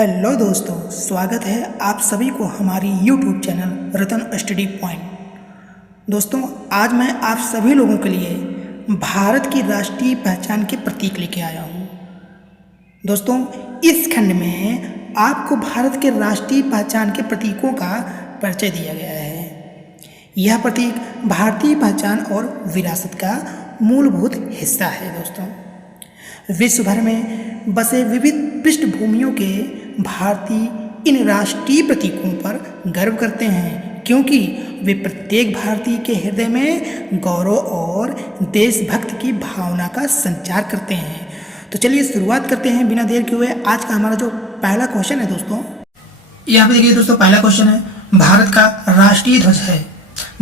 Hello दोस्तों, स्वागत है आप सभी को हमारी यूट्यूब चैनल रतन स्टडी पॉइंट। दोस्तों, आज मैं आप सभी लोगों के लिए भारत की राष्ट्रीय पहचान के प्रतीक लेके आया हूँ। दोस्तों, इस खंड में आपको भारत के राष्ट्रीय पहचान के प्रतीकों का परिचय दिया गया है। यह प्रतीक भारतीय पहचान और विरासत का मूलभूत हिस्सा है। दोस्तों, विश्व भर में बसे विविध पृष्ठभूमियों के भारतीय इन राष्ट्रीय प्रतीकों पर गर्व करते हैं, क्योंकि वे प्रत्येक भारतीय के हृदय में गौरव और देशभक्ति की भावना का संचार करते हैं। तो चलिए शुरुआत करते हैं बिना देर के हुए। आज का हमारा जो पहला क्वेश्चन है दोस्तों, यहाँ पे देखिए दोस्तों, पहला क्वेश्चन है भारत का राष्ट्रीय ध्वज है।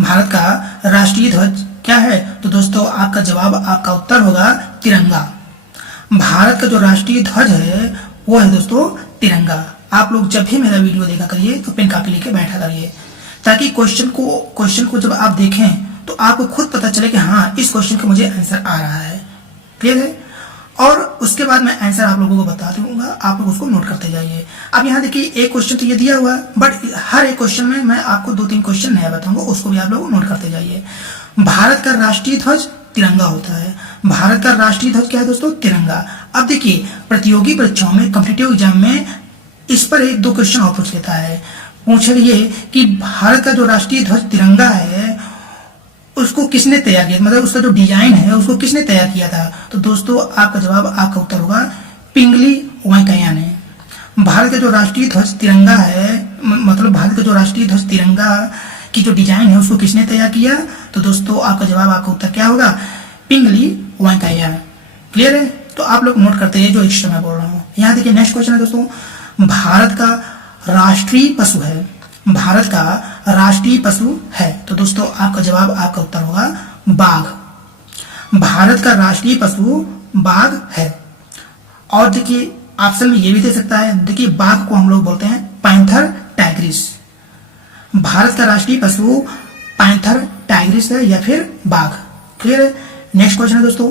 भारत का राष्ट्रीय ध्वज क्या है? तो दोस्तों आपका जवाब, आपका उत्तर होगा तिरंगा। भारत का जो राष्ट्रीय ध्वज है वो है दोस्तों तिरंगा। आप लोग जब भी मेरा वीडियो देखा करिए तो पेन कापी लेके बैठा करिए, ताकि क्वेश्चन को जब आप देखें तो आपको खुद पता चले कि हाँ, इस क्वेश्चन का मुझे आंसर आ रहा है। क्लियर है? और उसके बाद मैं आंसर आप लोगों को बता दूंगा, आप लोग उसको नोट करते जाइए। अब यहाँ देखिए, एक क्वेश्चन तो ये दिया हुआ है, बट हर एक क्वेश्चन में मैं आपको 2-3 क्वेश्चन नया बताऊंगा, उसको भी आप लोग नोट करते जाइए। भारत का राष्ट्रीय ध्वज तिरंगा होता है। भारत का राष्ट्रीय ध्वज क्या है दोस्तों? तिरंगा। अब देखिए, प्रतियोगी परीक्षाओं में, कॉम्पिटिटिव एग्जाम में इस पर 1-2 क्वेश्चन और पूछ लेता है। पूछ रही कि भारत का जो राष्ट्रीय ध्वज तिरंगा है उसको किसने तैयार किया, मतलब उसका जो डिजाइन है उसको किसने तैयार किया था? तो दोस्तों आपका जवाब, आपका उत्तर होगा पिंगली वेंकैया ने। भारत का जो राष्ट्रीय ध्वज तिरंगा है, मतलब भारत का जो राष्ट्रीय ध्वज तिरंगा की जो डिजाइन है उसको किसने तैयार किया? तो दोस्तों आपका जवाब, आपका उत्तर क्या होगा? पिंगली वेंकैया। क्लियर है? तो आप लोग नोट करते हैं जो एक्स्ट्रा मैं बोल रहा हूँ। यहाँ देखिए, नेक्स्ट क्वेश्चन है दोस्तों, भारत का राष्ट्रीय पशु है। भारत का राष्ट्रीय पशु है। तो दोस्तों आपका जवाब, आपका उत्तर होगा बाघ। भारत का राष्ट्रीय पशु बाघ है। और देखिए, ऑप्शन में ये भी दे सकता है। देखिए, बाघ को हम लोग बोलते हैं पैंथर टाइग्रिस। भारत का राष्ट्रीय पशु पैंथर टाइग्रिस है या फिर बाघ। क्लियर है? नेक्स्ट क्वेश्चन है दोस्तों,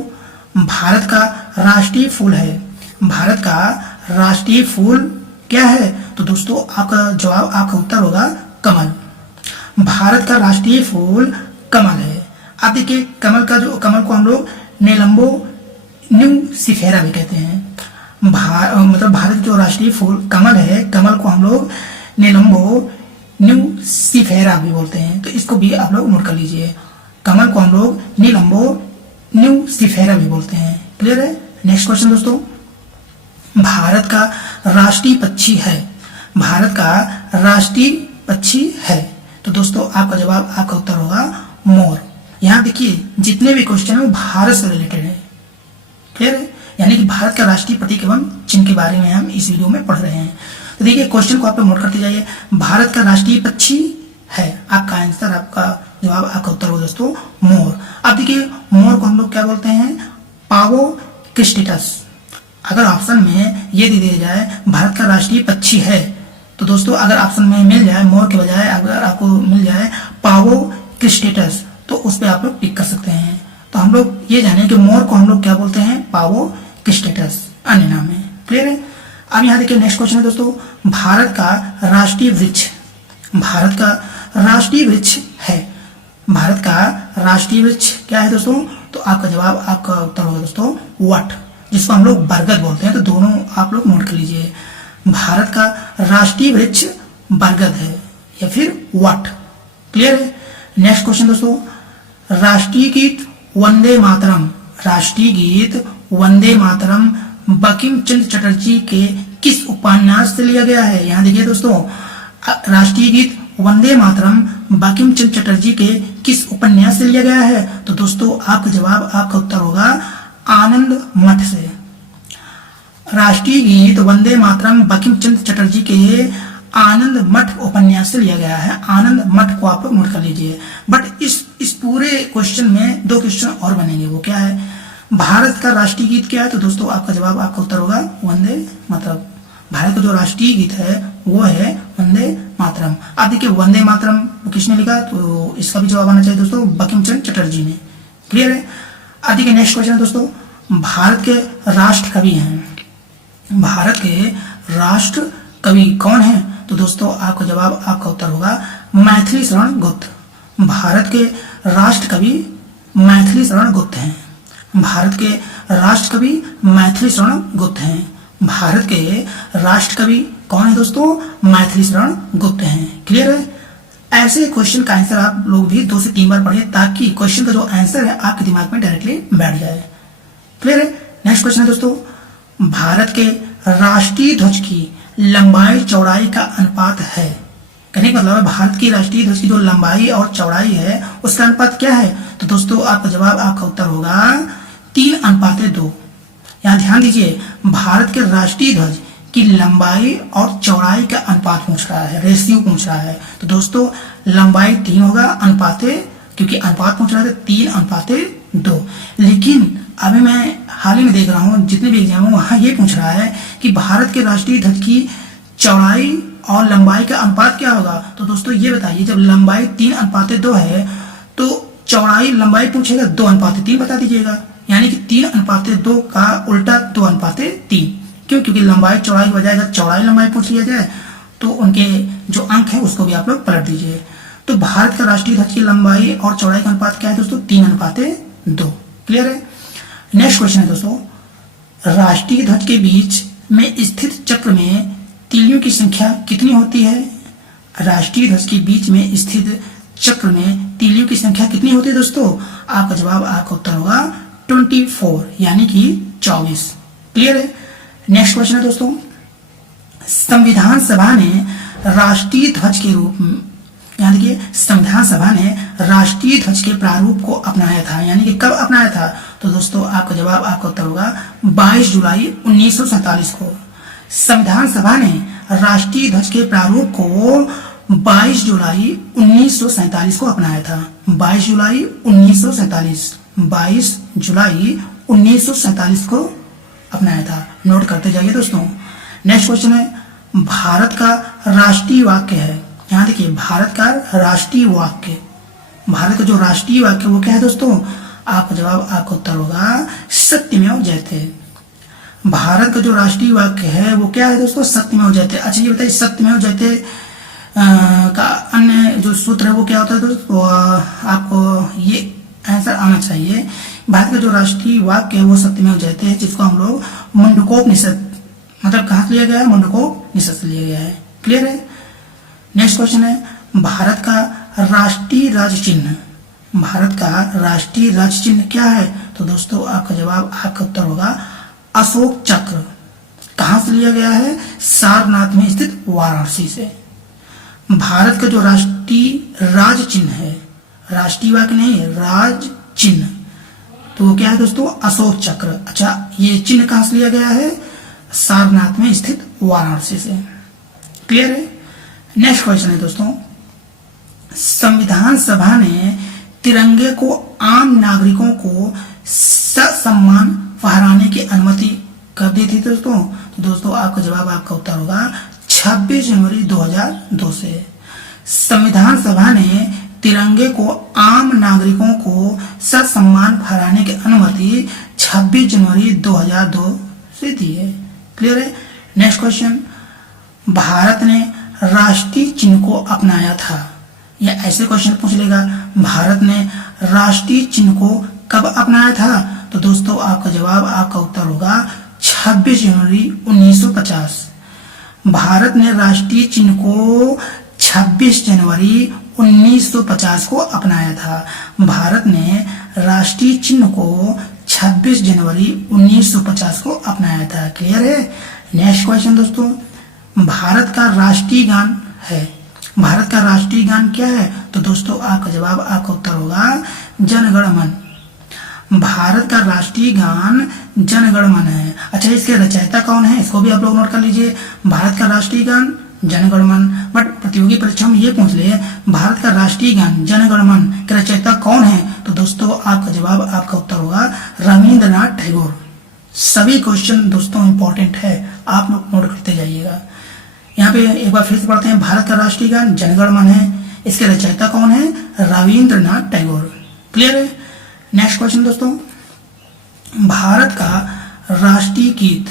भारत का राष्ट्रीय फूल है। भारत का राष्ट्रीय फूल क्या है? तो दोस्तों आपका जवाब, आपका उत्तर होगा कमल। भारत का राष्ट्रीय फूल कमल है। अब देखिए, कमल को हम लोग नेलंबो न्यूसिफेरा भी कहते हैं। मतलब भारत जो राष्ट्रीय फूल कमल है, कमल को हम लोग नेलंबो न्यूसिफेरा भी बोलते हैं। तो इसको भी आप लोग नोट कर लीजिए। कमल को हम लोग नीलंबो न्यूसिफेरा भी बोलते हैं। क्लियर है? नेक्स्ट क्वेश्चन दोस्तों, भारत का राष्ट्रीय पक्षी है। भारत का राष्ट्रीय पक्षी है। तो दोस्तों आपका जवाब, आपका उत्तर होगा मोर। यहाँ देखिए, जितने भी क्वेश्चन है वो भारत से रिलेटेड है। क्लियर है? यानी कि भारत का राष्ट्रीय प्रतीक एवं चिन्ह के बारे में हम इस वीडियो में पढ़ रहे हैं। तो देखिए, क्वेश्चन को आप लोग नोट करते जाइए। भारत का राष्ट्रीय पक्षी है। आपका आंसर, आपका जवाब, आपका उत्तर हो दोस्तों मोर। अब देखिए, मोर को हम लोग क्या बोलते हैं? पावो क्रिस्टिटस। अगर ऑप्शन में ये दे दिया जाए भारत का राष्ट्रीय पक्षी है, तो दोस्तों अगर ऑप्शन में मिल जाए मोर के बजाय, अगर आपको मिल जाए पावो क्रिस्टिटस, तो उस पर आप लोग टिक कर सकते हैं। तो हम लोग ये जाने कि मोर को हम लोग क्या बोलते हैं? पावो क्रिस्टिटस, अन्य नाम है। क्लियर है? अब यहाँ देखिए, नेक्स्ट क्वेश्चन है दोस्तों, भारत का राष्ट्रीय वृक्ष। भारत का राष्ट्रीय वृक्ष है। भारत का राष्ट्रीय वृक्ष क्या है दोस्तों? तो आपका जवाब, आपका उत्तर होगा दोस्तों वट, जिसको हम लोग बरगद बोलते हैं। तो दोनों आप लोग नोट कर लीजिए। भारत का राष्ट्रीय वृक्ष बरगद है या फिर वट। क्लियर है? नेक्स्ट क्वेश्चन दोस्तों, राष्ट्रीय गीत वंदे मातरम। राष्ट्रीय गीत वंदे मातरम बंकिम चंद्र चटर्जी के किस उपन्यास से लिया गया है? यहाँ देखिए दोस्तों, राष्ट्रीय गीत वंदे मातरम बंकिम चंद्र चटर्जी के किस उपन्यास से लिया गया है? तो दोस्तों आपका जवाब, आपका उत्तर होगा आनंद मठ से। राष्ट्रीय गीत वंदे मातरम बंकिम चंद्र चटर्जी के आनंद मठ उपन्यास से लिया गया है। आनंद मठ को आप लोग नोट कर लीजिए। बट इस पूरे क्वेश्चन में 2 क्वेश्चन और बनेंगे। वो क्या है? भारत का राष्ट्रीय गीत क्या है? तो दोस्तों आपका जवाब, आपका उत्तर होगा वंदे मातरम। भारत का जो राष्ट्रीय गीत है वो है वंदे मातरम। आप देखिए, वंदे मातरम किसने लिखा? तो इसका भी जवाब आना चाहिए दोस्तों बंकिम चंद्र चटर्जी ने। क्लियर है? अब देखिए, नेक्स्ट क्वेश्चन है दोस्तों, भारत के राष्ट्र कवि हैं। भारत के राष्ट्र कवि कौन है? तो दोस्तों आपका जवाब, आपका उत्तर होगा मैथिली शरण गुप्त। भारत के राष्ट्र कवि मैथिली शरण गुप्त हैं। भारत के राष्ट्र कवि मैथिली शरण गुप्त हैं। भारत के राष्ट्र कवि कौन है दोस्तों? मैथिली शरण गुप्त हैं। क्लियर है? ऐसे क्वेश्चन का आंसर आप लोग भी 2 से 3 बार पढ़िए ताकि क्वेश्चन का जो आंसर है आपके दिमाग में डायरेक्टली बैठ जाए। क्लियर है? नेक्स्ट क्वेश्चन है दोस्तों, भारत के राष्ट्रीय ध्वज की लंबाई चौड़ाई का अनुपात है। कहने का मतलब है भारत की राष्ट्रीय ध्वज की जो लंबाई और चौड़ाई है उसका अनुपात क्या है? तो दोस्तों आपका जवाब, आपका उत्तर होगा 3:2। यहाँ ध्यान दीजिए, भारत के राष्ट्रीय ध्वज की लंबाई और चौड़ाई का अनुपात पूछ रहा है, रेशियो पूछ रहा है। तो दोस्तों लंबाई 3 होगा, अनुपाते, क्योंकि अनुपात पूछ रहा है 3:2। लेकिन अभी मैं हाल ही में देख रहा हूँ जितने भी एग्जाम है वहां ये पूछ रहा है कि भारत के राष्ट्रीय ध्वज की चौड़ाई और लंबाई का अनुपात क्या होगा। तो दोस्तों ये बताइए, जब लंबाई 3:2 है तो चौड़ाई लंबाई पूछेगा 2:3 बता दीजिएगा, यानी कि 3:2 का उल्टा 2:3। क्यों? क्योंकि लंबाई चौड़ाई की बजाय अगर चौड़ाई लंबाई पूछ लिया जाए तो उनके जो अंक है उसको भी आप लोग पलट दीजिए। तो भारत का राष्ट्रीय ध्वज की लंबाई और चौड़ाई का अनुपात क्या है दोस्तों? 3:2। क्लियर है? नेक्स्ट क्वेश्चन है दोस्तों, राष्ट्रीय ध्वज के बीच में स्थित चक्र में तीलियों की संख्या कितनी होती है? राष्ट्रीय ध्वज के बीच में स्थित चक्र में तीलियों की संख्या कितनी होती है दोस्तों? आपका जवाब, आपका उत्तर होगा 24, यानी कि 24। क्लियर है? नेक्स्ट क्वेश्चन है दोस्तों, संविधान सभा ने राष्ट्रीय ध्वज के रूप में, यानी कि संविधान सभा ने राष्ट्रीय ध्वज के प्रारूप को अपनाया था, यानी कि कब अपनाया था? तो दोस्तों आपका जवाब, आपका उत्तर होगा 22 जुलाई 1947 को। संविधान सभा ने राष्ट्रीय ध्वज के प्रारूप को 22 जुलाई 1947 को अपनाया था। 22 जुलाई 1947, 22 जुलाई 1947 को अपनाया था। नोट करते जाइए दोस्तों। नेक्स्ट क्वेश्चन है, भारत का राष्ट्रीय वाक्य है। यहाँ देखिए, भारत का राष्ट्रीय वाक्य, भारत का जो राष्ट्रीय वाक्य वो क्या है दोस्तों? आपका जवाब, आपका उत्तर होगा सत्यमेव जयते। भारत का जो राष्ट्रीय वाक्य है वो क्या है दोस्तों? सत्यमेव जयते। अच्छा ये बताइए, सत्यमेव जयते का अन्य जो सूत्र है वो क्या होता है दोस्तों? आपको ये आंसर आना चाहिए। भारत का जो राष्ट्रीय वाक्य है वो सत्यमेव जयते है, जिसको हम लोग मुंडकोपनिषद, मतलब कहाँ से लिया गया है? मुंडकोपनिषद से लिया गया है। क्लियर है? नेक्स्ट क्वेश्चन है, भारत का राष्ट्रीय राज्य चिन्ह, भारत का राष्ट्रीय राज्य चिन्ह क्या है? तो दोस्तों आपका जवाब, आपका उत्तर होगा अशोक चक्र। कहां से लिया गया है? सारनाथ में स्थित वाराणसी से। भारत का जो राष्ट्रीय राज्य चिन्ह है, राष्ट्रीय वाक्य नहीं, राज चिन्ह, तो वो क्या है दोस्तों? अशोक चक्र। अच्छा ये चिन्ह कहां से लिया गया है? सारनाथ में स्थित वाराणसी से। क्लियर है? नेक्स्ट क्वेश्चन है दोस्तों, संविधान सभा ने तिरंगे को आम नागरिकों को ससम्मान फहराने की अनुमति कब दी थी दोस्तों? तो दोस्तों आपका जवाब, आपका उत्तर होगा 26 जनवरी 2002 से। संविधान सभा ने तिरंगे को आम नागरिकों को ससम्मान फहराने की अनुमति 26 जनवरी 2002 से दी है। क्लियर है? नेक्स्ट क्वेश्चन, भारत ने राष्ट्रीय चिन्ह को अपनाया था, या ऐसे क्वेश्चन पूछ लेगा, भारत ने राष्ट्रीय चिन्ह को कब अपनाया था? तो दोस्तों आपका जवाब, आपका उत्तर होगा 26 जनवरी 1950। भारत ने राष्ट्रीय चिन्ह को 26 जनवरी 1950 को अपनाया था। भारत ने राष्ट्रीय चिन्ह को 26 जनवरी 1950 को अपनाया था। क्लियर है? नेक्स्ट क्वेश्चन दोस्तों, भारत का राष्ट्रीय गान है, भारत का राष्ट्रीय गान क्या है? तो दोस्तों आपका जवाब, आपका उत्तर होगा जन गण मन। भारत का राष्ट्रीय गान जन गण मन है। अच्छा इसके रचयिता कौन है? इसको भी आप लोग नोट कर लीजिए। भारत का राष्ट्रीय गान जन गण मन, बट प्रतियोगी परीक्षा में ये पूछ ले भारत का राष्ट्रीय गान जन गण मन के रचयिता कौन है? तो दोस्तों आपका जवाब, आपका उत्तर होगा रविंद्रनाथ टैगोर। सभी क्वेश्चन दोस्तों इंपॉर्टेंट है, आप लोग नोट करते जाइएगा। यहाँ पे एक बार फिर से पढ़ते हैं, भारत का राष्ट्रीय गान जन गण मन है, इसके रचयिता कौन है? रविंद्रनाथ टैगोर। क्लियर है? नेक्स्ट क्वेश्चन दोस्तों, भारत का राष्ट्रीय गीत,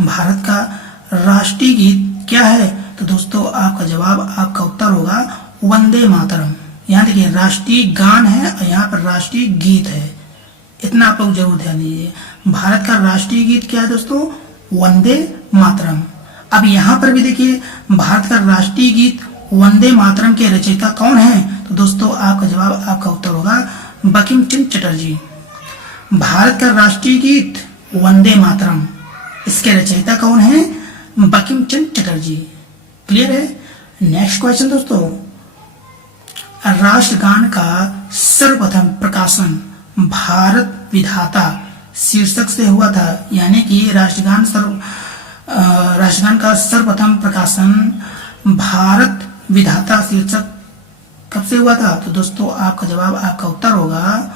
भारत का राष्ट्रीय गीत क्या है? तो दोस्तों आपका जवाब, आपका उत्तर होगा वंदे मातरम। यहाँ देखिए राष्ट्रीय गान है और यहाँ पर राष्ट्रीय गीत है, इतना आप लोग जरूर ध्यान दीजिए। भारत का राष्ट्रीय गीत क्या है दोस्तों? वंदे मातरम। अब यहाँ पर भी देखिए भारत का राष्ट्रीय गीत वंदे मातरम के रचयिता कौन है? तो दोस्तों आपका जवाब, आपका उत्तर होगा बंकिम चंद्र चटर्जी। भारत का राष्ट्रीय गीत वंदे मातरम, इसके रचयिता कौन है? बंकिम चंद्र चटर्जी। क्लियर है? नेक्स्ट क्वेश्चन दोस्तों, राष्ट्रगान का सर्वप्रथम प्रकाशन भारत विधाता शीर्षक से हुआ था, यानी कि राष्ट्रगान का सर्वप्रथम प्रकाशन भारत विधाता शीर्षक कब से हुआ था? तो दोस्तों आपका जवाब, आपका उत्तर होगा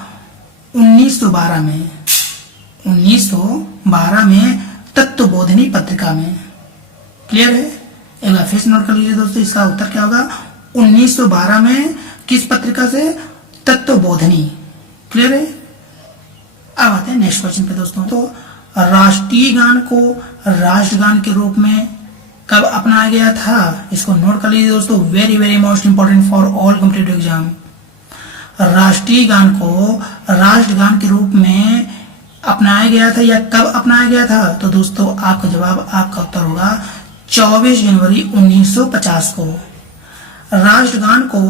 1912 में। 1912 में तत्वबोधिनी पत्रिका में। क्लियर है? एक बार फिर से नोट कर लीजिए दोस्तों, इसका उत्तर क्या होगा? 1912 में किस पत्रिका से? तत्वबोधिनी। क्लियर है? अब आते हैं नेक्स्ट क्वेश्चन पे दोस्तों। तो राष्ट्रीय गान को राष्ट्रगान के रूप में कब अपनाया गया था? इसको नोट कर लीजिए दोस्तों, very very most important for all competitive exam. राष्ट्रीय गान को राष्ट्रगान के रूप में अपनाया गया था या कब अपनाया गया था? तो दोस्तों आपका जवाब, आपका उत्तर होगा 24 जनवरी 1950 को। राष्ट्रगान को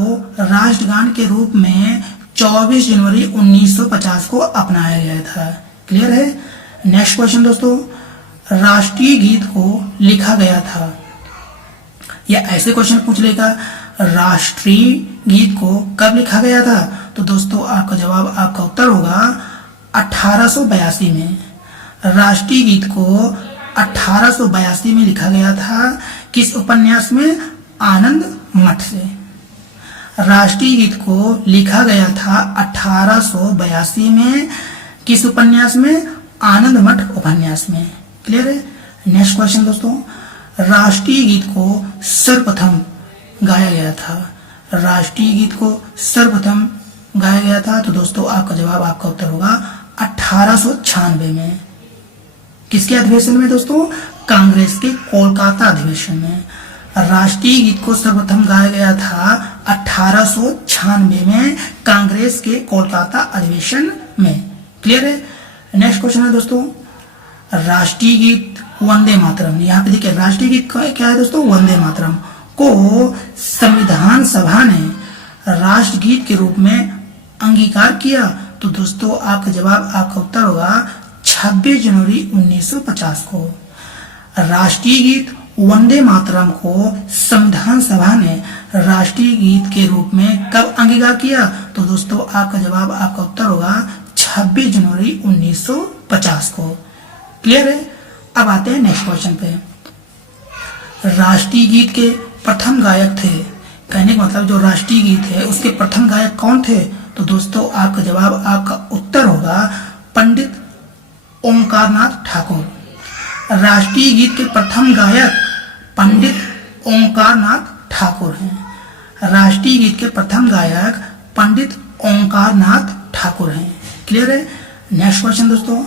राष्ट्रगान के रूप में 24 जनवरी 1950 को अपनाया गया था। क्लियर है? नेक्स्ट क्वेश्चन दोस्तों, राष्ट्रीय गीत को लिखा गया था, या ऐसे क्वेश्चन पूछ लेगा राष्ट्रीय गीत को कब लिखा गया था? तो दोस्तों आपका जवाब, आपका उत्तर होगा 1882 में। राष्ट्रीय गीत को 1882 में लिखा गया था। किस उपन्यास में? आनंद मठ से। राष्ट्रीय गीत को लिखा गया था 1882 में, किस उपन्यास में? आनंद मठ उपन्यास में। क्लियर है? नेक्स्ट क्वेश्चन दोस्तों, राष्ट्रीय गीत को सर्वप्रथम गाया गया था। राष्ट्रीय गीत को सर्वप्रथम गाया गया था, तो दोस्तों आपका जवाब, आपका उत्तर होगा 1896 में। किसके अधिवेशन में दोस्तों? कांग्रेस के कोलकाता अधिवेशन में। राष्ट्रीय गीत को सर्वप्रथम गाया गया था 1896 में कांग्रेस के कोलकाता अधिवेशन में। क्लियर है? नेक्स्ट क्वेश्चन है दोस्तों, राष्ट्रीय गीत वंदे मातरम। यहाँ पे देखिए राष्ट्रीय गीत क्या है दोस्तों? वंदे मातरम को संविधान सभा ने राष्ट्रगीत के रूप में अंगीकार किया। तो दोस्तों आपका जवाब, आपका उत्तर होगा 26 जनवरी 1950 को। राष्ट्रीय गीत वंदे मातरम को संविधान सभा ने राष्ट्रीय गीत के रूप में कब अंगीकार किया? तो दोस्तों आपका जवाब, आपका उत्तर होगा 26 जनवरी 1950 को। क्लियर है? अब आते हैं नेक्स्ट क्वेश्चन पे। राष्ट्रीय गीत के प्रथम गायक थे, कहने का मतलब जो राष्ट्रीय गीत है उसके प्रथम गायक कौन थे? तो दोस्तों आपका जवाब, आपका उत्तर होगा पंडित ओंकारनाथ ठाकुर। राष्ट्रीय गीत के प्रथम गायक पंडित ओंकारनाथ ठाकुर हैं। राष्ट्रीय गीत के प्रथम गायक पंडित ओंकारनाथ ठाकुर हैं। क्लियर है? नेक्स्ट क्वेश्चन दोस्तों,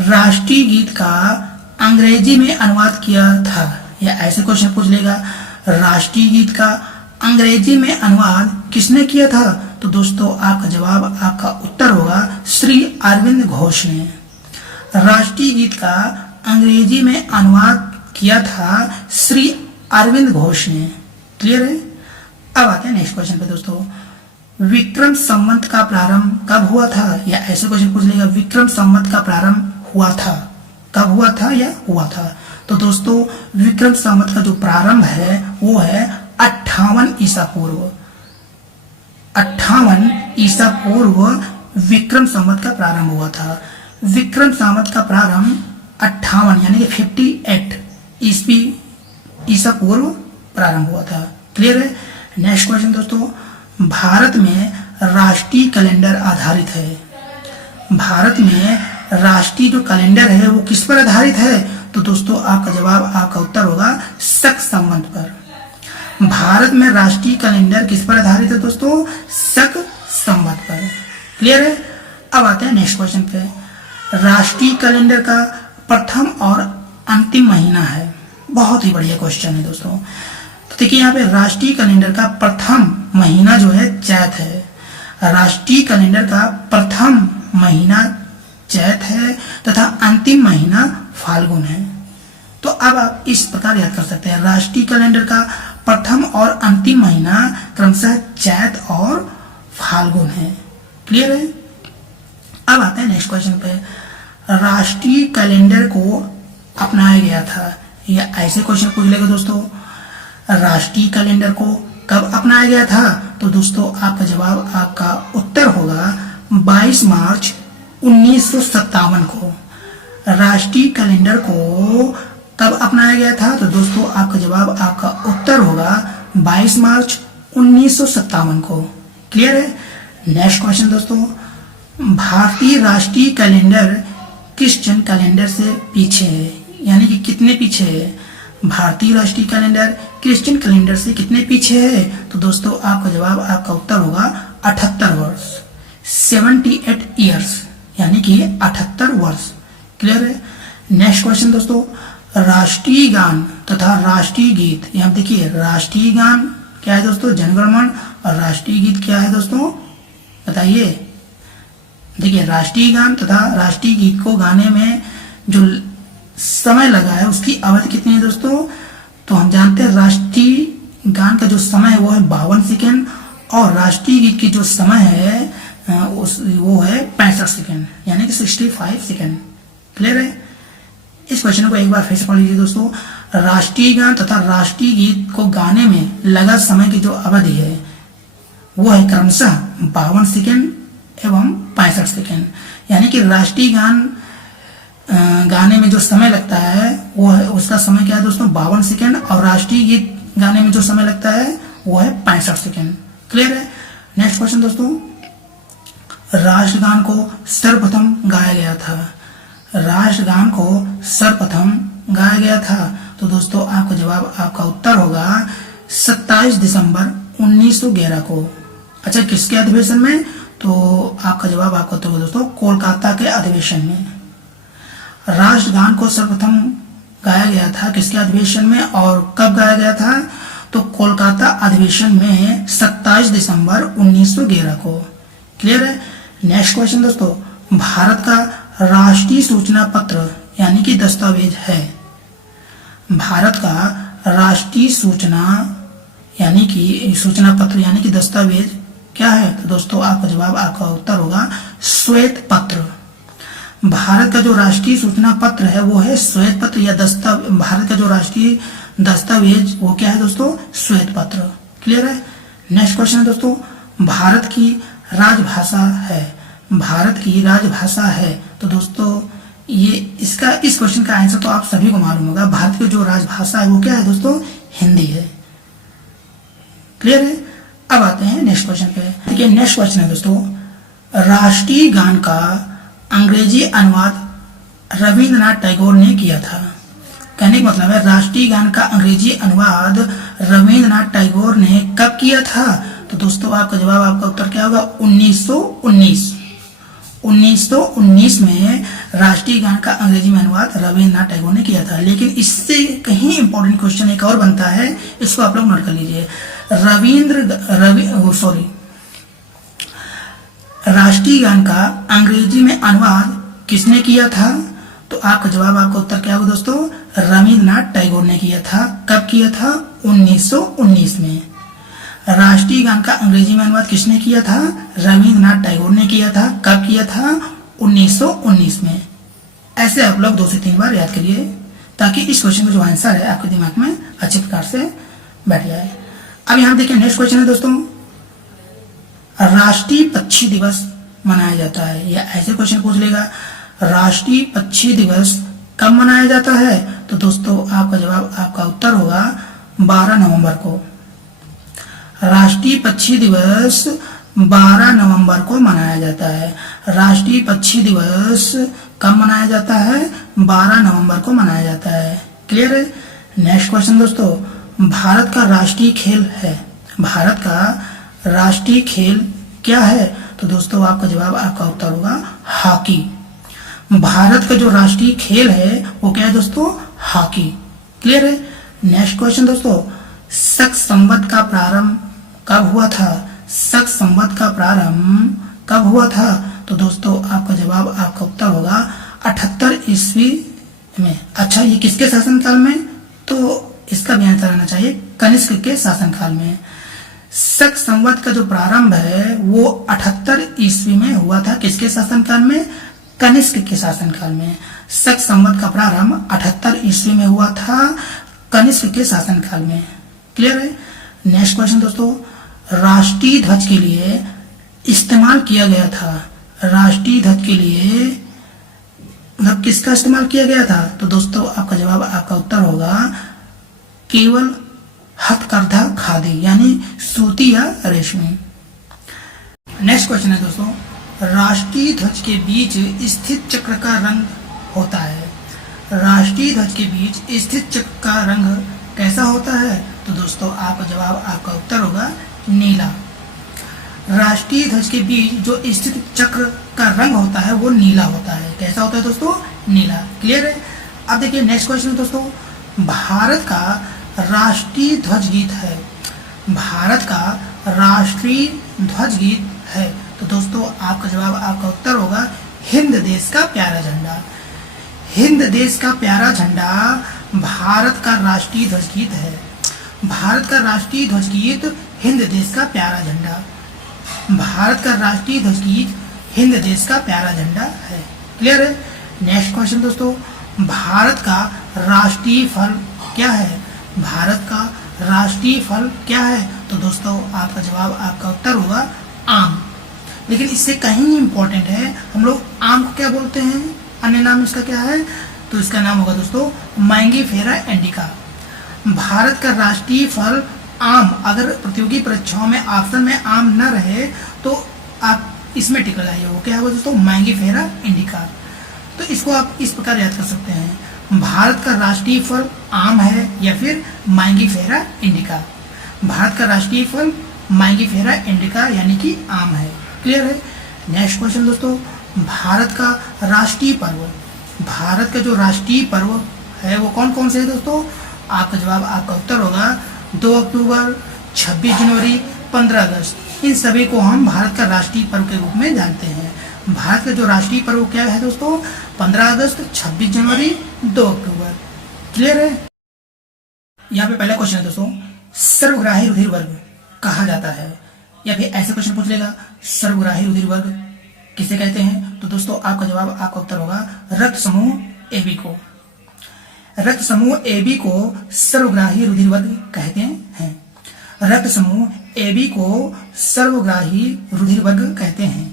राष्ट्रीय गीत का अंग्रेजी में अनुवाद किया था, या ऐसे क्वेश्चन पूछ लेगा राष्ट्रीय गीत का अंग्रेजी में अनुवाद किसने किया था? तो दोस्तों आपका जवाब, आपका उत्तर होगा श्री अरविंद घोष ने। राष्ट्रीय गीत का अंग्रेजी में अनुवाद किया था श्री अरविंद घोष ने। क्लियर है? अब आते हैं नेक्स्ट क्वेश्चन पे दोस्तों, विक्रम संवत का प्रारंभ कब हुआ था? या ऐसे क्वेश्चन पूछ लेगा विक्रम संवत का प्रारंभ हुआ था, कब हुआ था या हुआ था? तो दोस्तों विक्रम संवत का जो प्रारंभ है वो है 58 ईसा पूर्व। 58 ईसा पूर्व विक्रम संवत का प्रारंभ हुआ था। विक्रम संवत का प्रारंभ 58 यानी कि 58 ईस्वी ईसा पूर्व प्रारंभ हुआ था। क्लियर है? नेक्स्ट क्वेश्चन दोस्तों, भारत में राष्ट्रीय कैलेंडर आधारित है। भारत में राष्ट्रीय जो कैलेंडर है वो किस पर आधारित है? तो दोस्तों आपका जवाब, आपका उत्तर होगा शक संवत पर। भारत में राष्ट्रीय कैलेंडर किस पर आधारित है दोस्तों? शक संवत पर। क्लियर है? अब आते हैं नेक्स्ट क्वेश्चन पे। राष्ट्रीय कैलेंडर का प्रथम और अंतिम महीना है। बहुत ही बढ़िया क्वेश्चन है दोस्तों। तो देखिए यहाँ पे राष्ट्रीय कैलेंडर का प्रथम महीना जो है चैत है। राष्ट्रीय कैलेंडर का प्रथम महीना चैत है तथा अंतिम महीना फाल्गुन है। तो अब आप इस प्रकार याद कर सकते हैं, राष्ट्रीय कैलेंडर का प्रथम और अंतिम महीना क्रमशः चैत और फाल्गुन है। क्लियर है। अब आते हैं नेक्स्ट क्वेश्चन पे। राष्ट्रीय कैलेंडर को अपनाया गया था, या ऐसे क्वेश्चन पूछ लेगा दोस्तों, राष्ट्रीय कैलेंडर को कब अपनाया गया था? तो दोस्तों आपका जवाब, आपका उत्तर होगा 22 मार्च 1957 को। राष्ट्रीय कैलेंडर को कब अपनाया गया था? तो दोस्तों आपका जवाब, आपका उत्तर होगा 22 मार्च 1957 को। क्लियर है। नेक्स्ट क्वेश्चन दोस्तों, भारतीय राष्ट्रीय कैलेंडर क्रिश्चियन कैलेंडर से पीछे है, यानी कि कितने पीछे है? भारतीय राष्ट्रीय कैलेंडर क्रिश्चियन कैलेंडर से कितने पीछे है? तो दोस्तों आपका जवाब, आपका उत्तर होगा 78 वर्ष, 78 ईयर्स, यानी कि 78 वर्ष। क्लियर है। नेक्स्ट क्वेश्चन दोस्तों, राष्ट्रीय गान तथा राष्ट्रीय गीत, यहाँ देखिए राष्ट्रीय गान क्या है दोस्तों? जनगणमन। और राष्ट्रीय गीत क्या है दोस्तों? बताइए। देखिए राष्ट्रीय गान तथा राष्ट्रीय गीत को गाने में जो समय लगा है उसकी अवधि कितनी है दोस्तों? तो हम जानते हैं राष्ट्रीय गान का जो समय है वो है 52 सेकेंड, और राष्ट्रीय गीत की जो समय है वो है 65 सेकेंड, यानी कि 65 सेकेंड। क्लियर है। इस क्वेश्चन को एक बार फिर से पढ़ लीजिए दोस्तों। राष्ट्रीय गान तथा राष्ट्रीय गीत को गाने में लगा समय की जो अवधि है वो है क्रमशः 52 सेकेंड एवं 65 सेकेंड, यानी कि राष्ट्रीय गान गाने में जो समय लगता है वो है, उसका समय क्या है दोस्तों? 52 सेकेंड, और राष्ट्रीय गीत गाने में जो समय लगता है वो है 65 सेकेंड। क्लियर है। नेक्स्ट क्वेश्चन दोस्तों, राष्ट्रगान को सर्वप्रथम गाया गया था। राष्ट्रगान को सर्वप्रथम गाया गया था। तो दोस्तों आपका जवाब, आपका उत्तर होगा 27 दिसंबर 1911 को। अच्छा, किसके अधिवेशन में? तो आपका जवाब, आपका उत्तर होगा दोस्तों कोलकाता के अधिवेशन में। राष्ट्रगान को सर्वप्रथम गाया गया था किसके अधिवेशन में और कब गाया गया था? तो कोलकाता अधिवेशन में 27 दिसंबर 1911 को। क्लियर है। नेक्स्ट क्वेश्चन दोस्तों, भारत का राष्ट्रीय सूचना पत्र यानी कि दस्तावेज है। भारत का राष्ट्रीय सूचना यानी कि सूचना पत्र यानी कि दस्तावेज क्या है? तो दोस्तों आपका जवाब, आपका उत्तर होगा श्वेत पत्र। भारत का जो राष्ट्रीय सूचना पत्र है वो है श्वेत पत्र, या भारत का जो राष्ट्रीय दस्तावेज वो क्या है दोस्तों? श्वेत पत्र। क्लियर है। नेक्स्ट क्वेश्चन है दोस्तों, भारत की राजभाषा है। भारत की राजभाषा है। तो दोस्तों ये इसका, इस क्वेश्चन का आंसर तो आप सभी को मालूम होगा। भारत की जो राजभाषा है वो क्या है दोस्तों? हिंदी है। क्लियर है। अब आते हैं नेक्स्ट क्वेश्चन पे। देखिए नेक्स्ट क्वेश्चन है दोस्तों, राष्ट्रीय गान का अंग्रेजी अनुवाद रविंद्रनाथ टैगोर ने किया था। कहने का मतलब है राष्ट्रीय गान का अंग्रेजी अनुवाद रविंद्रनाथ टैगोर ने कब किया था? तो दोस्तों आपका जवाब, आपका उत्तर क्या होगा? 1919। 1919 में राष्ट्रीय गान का अंग्रेजी में अनुवाद रविंद्रनाथ टैगोर ने किया था। लेकिन इससे कहीं इंपॉर्टेंट क्वेश्चन एक और बनता है, इसको आप लोग नोट कर लीजिए। राष्ट्रीय गान का अंग्रेजी में अनुवाद किसने किया था? तो आपका जवाब, आपका उत्तर क्या होगा दोस्तों? रविंद्रनाथ टैगोर ने किया था। कब किया था? 1919 में। राष्ट्रीय गान का अंग्रेजी में अनुवाद किसने किया था? रविंद्रनाथ टैगोर ने किया था। कब किया था? 1919 में। ऐसे आप लोग 2 से 3 बार याद करिए ताकि इस क्वेश्चन का जो आंसर है आपके दिमाग में अच्छे प्रकार से बैठ जाए। अब यहाँ देखिए नेक्स्ट क्वेश्चन है दोस्तों, राष्ट्रीय पक्षी दिवस मनाया जाता है, या ऐसे क्वेश्चन पूछ लेगा राष्ट्रीय पक्षी दिवस कब मनाया जाता है? तो दोस्तों आपका जवाब, आपका उत्तर होगा 12 नवंबर को। राष्ट्रीय पक्षी दिवस 12 नवंबर को मनाया जाता है। राष्ट्रीय पक्षी दिवस कब मनाया जाता है? 12 नवंबर को मनाया जाता है। क्लियर है। नेक्स्ट क्वेश्चन दोस्तों, भारत का राष्ट्रीय खेल है। भारत का राष्ट्रीय खेल क्या है? तो दोस्तों आपका जवाब, आपका उत्तर होगा हॉकी। भारत का जो राष्ट्रीय खेल है वो क्या है दोस्तों? हॉकी। क्लियर है। नेक्स्ट क्वेश्चन दोस्तों, शक संवत का प्रारंभ कब हुआ था? शक संवत का प्रारंभ कब हुआ था? तो दोस्तों आपका जवाब, आपका उत्तर होगा 78 ईस्वी में। अच्छा, ये किसके शासनकाल में? तो इसका भी आंसर आना चाहिए कनिष्क के शासनकाल में। शक संवत का जो प्रारंभ है वो 78 ईस्वी में हुआ था। किसके शासनकाल में? कनिष्क के शासनकाल में। शक संवत का प्रारंभ 78 ईस्वी में हुआ था, कनिष्क के शासनकाल में। क्लियर है। नेक्स्ट क्वेश्चन दोस्तों, राष्ट्रीय ध्वज के लिए इस्तेमाल किया गया था, राष्ट्रीय ध्वज के लिए मतलब किसका इस्तेमाल किया गया था? तो दोस्तों आपका जवाब, आपका उत्तर होगा केवल हथकरघा खादी, यानी सूती या रेशमी। नेक्स्ट क्वेश्चन है दोस्तों, राष्ट्रीय ध्वज के बीच स्थित चक्र का रंग होता है, राष्ट्रीय ध्वज के बीच स्थित चक्र का रंग कैसा होता है? तो दोस्तों आपका जवाब, आपका उत्तर होगा नीला। राष्ट्रीय ध्वज के बीच जो स्थित चक्र का रंग होता है वो नीला होता है। कैसा होता है दोस्तों? नीला। क्लियर है। अब देखिए नेक्स्ट क्वेश्चन दोस्तों, भारत का राष्ट्रीय ध्वज गीत है, भारत का राष्ट्रीय ध्वज गीत है। तो दोस्तों आपका जवाब, आपका उत्तर होगा हिंद देश का प्यारा झंडा। हिंद देश का प्यारा झंडा भारत का राष्ट्रीय ध्वज गीत है। भारत का राष्ट्रीय ध्वज गीत हिंद देश का प्यारा झंडा, भारत का राष्ट्रीय ध्वज गीत हिंद देश का प्यारा झंडा है। क्लियर है। नेक्स्ट क्वेश्चन दोस्तों, भारत का राष्ट्रीय फल क्या है? भारत का राष्ट्रीय फल क्या है? तो दोस्तों आपका जवाब, आपका उत्तर होगा आम। लेकिन इससे कहीं इंपॉर्टेंट है, हम लोग आम को क्या बोलते हैं? अन्य नाम इसका क्या है? तो इसका नाम होगा दोस्तों मैंगीफेरा इंडिका। भारत का राष्ट्रीय फल आम। अगर प्रतियोगी परीक्षाओं में ऑप्शन में आम न रहे तो आप इसमें टिक लगाइए, वो क्या होगा दोस्तों? Mangifera indica. तो इसको आप इस प्रकार याद कर सकते हैं, भारत का राष्ट्रीय फल आम है या फिर मैंगीफेरा इंडिका। भारत का राष्ट्रीय फल मैंगीफेरा इंडिका यानी कि आम है। क्लियर है। नेक्स्ट क्वेश्चन दोस्तों, भारत का राष्ट्रीय पर्व, भारत का जो राष्ट्रीय पर्व है वो कौन कौन से है दोस्तों? आपका जवाब, आपका उत्तर होगा 2 अक्टूबर, 26 जनवरी, 15 अगस्त। इन सभी को हम भारत का राष्ट्रीय पर्व के रूप में जानते हैं। भारत का जो राष्ट्रीय पर्व क्या है दोस्तों? 15 अगस्त, 26 जनवरी, 2 अक्टूबर। क्लियर है। यहाँ पे पहला क्वेश्चन है दोस्तों, सर्वग्राही रुधिर वर्ग कहा जाता है, या फिर ऐसे क्वेश्चन पूछ लेगा सर्वग्राही रुधिर वर्ग किसे कहते हैं? तो दोस्तों आपका जवाब, आपका उत्तर होगा रक्त समूह AB को। रक्त समूह AB को सर्वग्राही रुधिर वर्ग कहते हैं। रक्त समूह AB को सर्वग्राही रुधिर वर्ग कहते हैं।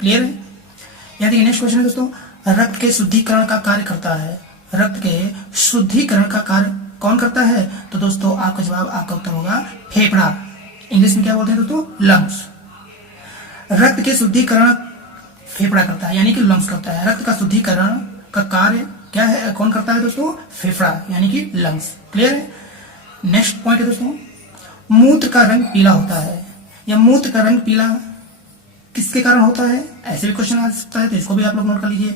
क्लियर है। यहाँ देखिए नेक्स्ट क्वेश्चन है दोस्तों, रक्त के शुद्धिकरण का कार्य करता है, रक्त के शुद्धिकरण का कार्य कौन करता है? तो दोस्तों आपका जवाब, आपका उत्तर होगा फेफड़ा। इंग्लिश में क्या बोलते हैं दोस्तों? लंग्स। रक्त के शुद्धिकरण फेफड़ा करता है, यानी कि लंग्स करता है। रक्त का शुद्धिकरण का कार्य क्या है, कौन करता है दोस्तों? फेफड़ा यानी कि लंग्स। क्लियर है। नेक्स्ट पॉइंट है दोस्तों, मूत्र का रंग पीला होता है, या मूत्र का रंग पीला किसके कारण होता है? ऐसे भी क्वेश्चन आ सकता है, तो इसको भी आप लोग नोट कर लीजिए।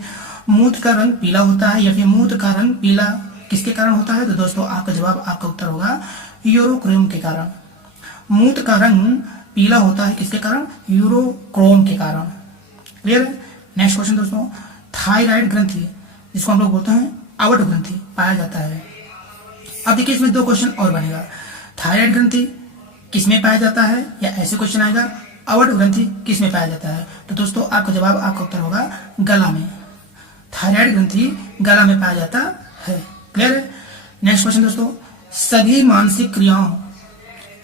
मूत्र का रंग पीला होता है या फिर मूत्र का रंग पीला किसके कारण होता है? तो दोस्तों आपका जवाब, आपका उत्तर होगा यूरोक्रोम के कारण। मूत्र का रंग पीला होता है किसके कारण? यूरोक्रोम के कारण। क्लियर है। नेक्स्ट क्वेश्चन दोस्तों, थायराइड ग्रंथि जिसको हम लोग बोलते हैं आवर्त ग्रंथि पाया जाता है। अब देखिए इसमें 2 क्वेश्चन और बनेगा, थायराइड ग्रंथि किसमें पाया जाता है, या ऐसे क्वेश्चन आएगा आवर्त ग्रंथि किसमें पाया जाता है? तो दोस्तों आपका जवाब, आपका उत्तर होगा गला में। थायराइड ग्रंथि गला में पाया जाता है। क्लियर है। नेक्स्ट क्वेश्चन दोस्तों, सभी मानसिक क्रियाओं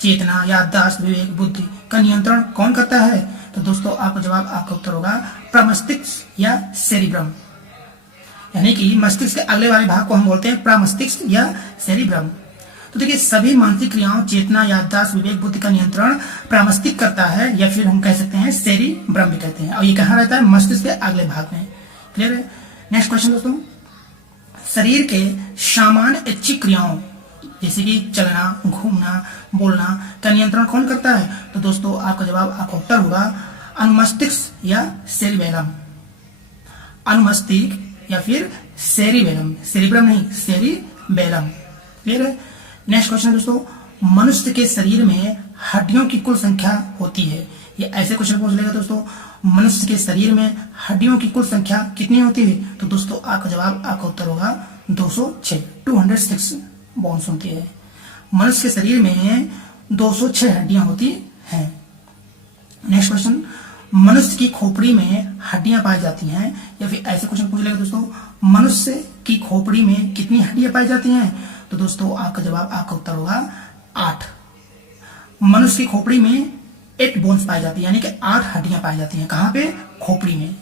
चेतना, याददाश्त, विवेक, बुद्धि का नियंत्रण कौन करता है? तो दोस्तों आपका जवाब, आपका उत्तर होगा प्रमस्तिष्क या सेरिब्रम, यानी कि मस्तिष्क के अगले वाले भाग को हम बोलते हैं प्रमस्तिष्क या सेरिब्रम। तो देखिए सभी मानसिक क्रियाओं चेतना, याददाश्त, विवेक, बुद्धि का नियंत्रण प्रमस्तिष्क करता है, या फिर हम कह सकते हैं सेरिब्रम भी कहते हैं, और ये कहाँ रहता है? मस्तिष्क के अगले भाग में। क्लियर है। नेक्स्ट क्वेश्चन दोस्तों, शरीर के सामान्य ऐच्छिक क्रियाओं जैसे कि चलना, घूमना, बोलना का नियंत्रण कौन करता है? तो दोस्तों आपका जवाब, आपका उत्तर होगा अनुमस्तिष्क या सेरिबेलम। अनुमस्तिष्क या फिर सेरिबेलम, सेरिब्रम नहीं, सेरिबेलम। क्लियर है। नेक्स्ट क्वेश्चन है दोस्तों, मनुष्य के शरीर में हड्डियों की कुल संख्या होती है। ये ऐसे क्वेश्चन पूछ लेगा दोस्तों, मनुष्य के शरीर में हड्डियों की कुल संख्या कितनी होती है? तो दोस्तों आपका जवाब, आपका उत्तर होगा 206, 206 बोन्स होती है। मनुष्य के शरीर में 206 हड्डियां होती हैं। नेक्स्ट क्वेश्चन, मनुष्य की खोपड़ी में हड्डियां पाई जाती हैं। या फिर ऐसे क्वेश्चन पूछ लेगा दोस्तों, मनुष्य की खोपड़ी में कितनी हड्डियां पाई जाती हैं? तो दोस्तों आपका जवाब, आपका उत्तर होगा 8। मनुष्य की खोपड़ी में 8 बोन्स पाई जाती है, यानी कि 8 हड्डियां पाई जाती हैं। कहां पे? खोपड़ी में।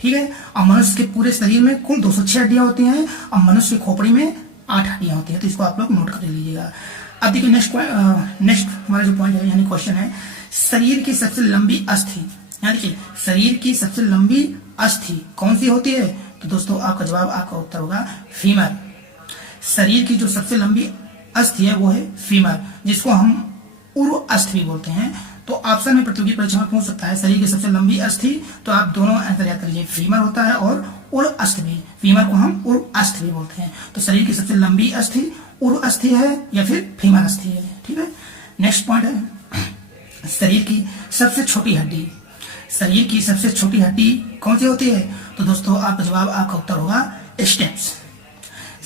ठीक है। और मनुष्य के पूरे शरीर में कुल 206 हड्डियां होती हैं और मनुष्य की खोपड़ी में 8 हड्डियां होती हैं। तो इसको आप लोग नोट कर लीजिएगा। अब देखिए नेक्स्ट हमारा जो पॉइंट है, यानी क्वेश्चन है, शरीर की सबसे लंबी अस्थि, यानी कि शरीर की सबसे लंबी अस्थि कौन सी होती है? तो दोस्तों आपका जवाब, आपका उत्तर होगा फीमर। शरीर की जो सबसे लंबी अस्थि है वो है फीमर, जिसको हम उर्व अस्थि भी बोलते हैं। तो ऑप्शन में प्रतियोगी परीक्षा में पूछ सकता है शरीर की सबसे लंबी अस्थि, तो आप दोनों आंसर याद कर लीजिए, फीमर होता है और उर्व अस्थि भी। फीमर को हम उर्व अस्थि भी बोलते हैं। तो शरीर की सबसे लंबी अस्थि उर्व अस्थि है या फिर फीमर अस्थि है। ठीक है। नेक्स्ट पॉइंट है, शरीर की सबसे छोटी हड्डी। शरीर की सबसे छोटी हड्डी कौन सी होती है? तो दोस्तों आपका जवाब, आपका उत्तर होगा स्टेप्स।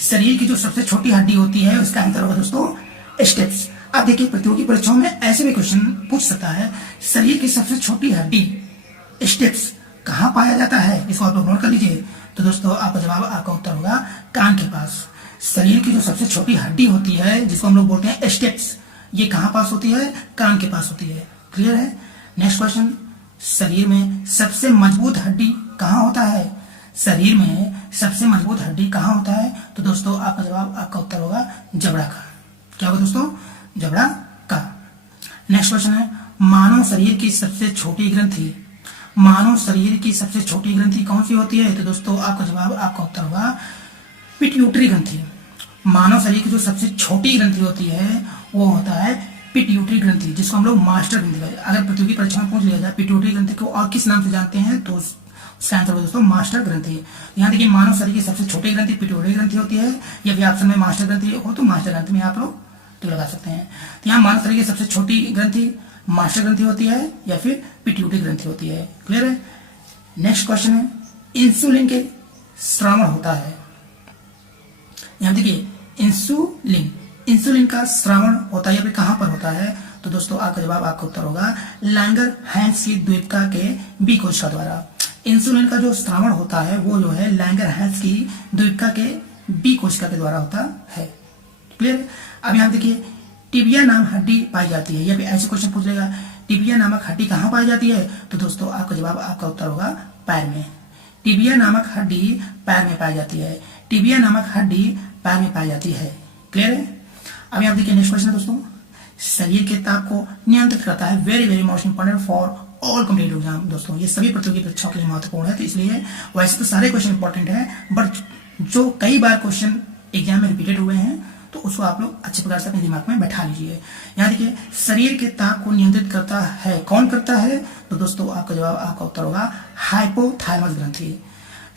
शरीर की जो सबसे छोटी हड्डी होती है उसका आंसर होगा दोस्तों स्टेप्स। अब देखिए प्रतियोगी परीक्षाओं में ऐसे भी क्वेश्चन पूछ सकता है, शरीर की सबसे छोटी हड्डी स्टेप्स कहां पाया जाता है? इसको आप लोग नोट कर लीजिए। तो दोस्तों आपका जवाब, आपका उत्तर होगा कान के पास। शरीर की जो सबसे छोटी हड्डी होती है जिसको हम लोग बोलते हैं स्टेप्स, ये कहां पास होती है? कान के पास होती है। क्लियर है। नेक्स्ट क्वेश्चन, शरीर में सबसे मजबूत हड्डी कहां होता है? शरीर में सबसे मजबूत हड्डी कहां होता है? तो दोस्तों आपका जवाब, आपका उत्तर होगा जबड़ा का। क्या होगा दोस्तों? जबड़ा का। नेक्स्ट क्वेश्चन है, मानव शरीर की सबसे छोटी ग्रंथि। मानव शरीर की सबसे छोटी ग्रंथि कौन सी होती है? तो दोस्तों आपका जवाब, आपका उत्तर होगा पिट्यूटरी ग्रंथि। मानव शरीर की जो सबसे छोटी ग्रंथि होती है वो होता है पिट्यूटरी ग्रंथि, जिसको हम लोग मास्टर ग्रंथि कहते हैं। अगर प्रतियोगी परीक्षा में पूछ लिया जाए पिट्यूटरी ग्रंथि को और किस नाम से जानते हैं, तो उसका आंसर होगा दोस्तों मास्टर ग्रंथि। यहाँ देखिए मानव शरीर की सबसे छोटी ग्रंथि पिट्यूटरी ग्रंथि होती है, या फिर ऑप्शन में मास्टर ग्रंथि हो तो मास्टर ग्रंथि में आप लोग टिक लगा सकते हैं। तो यहाँ मानव शरीर की सबसे छोटी ग्रंथि मास्टर ग्रंथि होती है या फिर पिट्यूटरी ग्रंथि होती है। क्लियर है। नेक्स्ट क्वेश्चन है, इंसुलिन के श्रावण होता है। यहाँ देखिए इंसुलिन का श्रावण होता है या फिर कहां पर होता है? तो दोस्तों आपका जवाब, आपका उत्तर होगा लैंगरहैंस की द्वीपिका के बी कोशिका द्वारा। इंसुलिन का जो श्रावण होता है वो जो है लैंगरहैंस की द्वीपिका के बी कोशिका के द्वारा होता है। क्लियर। अब यहाँ देखिए टिबिया नाम हड्डी पाई जाती है, या फिर ऐसे क्वेश्चन पूछ लेगा टिबिया नामक हड्डी कहां पाई जाती है? तो दोस्तों आपका जवाब, आपका उत्तर होगा पैर में। टिबिया नामक हड्डी पैर में पाई जाती है। टिबिया नामक हड्डी पैर में पाई जाती है। क्लियर है। अब यहाँ देखिए नेक्स्ट क्वेश्चन है दोस्तों, शरीर के ताप को नियंत्रित करता है। Very very most important for all competitive exam दोस्तों, ये सभी प्रतियोगी परीक्षाओं के लिए महत्वपूर्ण है। तो इसलिए वैसे तो सारे क्वेश्चन इंपॉर्टेंट है, बट जो कई बार क्वेश्चन एग्जाम में रिपीटेड हुए हैं तो उसको आप लोग अच्छे प्रकार से अपने दिमाग में बैठा लीजिए। यहाँ देखिए शरीर के ताप को नियंत्रित करता है, कौन करता है? तो दोस्तों आपका जवाब, आपका उत्तर होगा हाइपोथैलेमस ग्रंथि।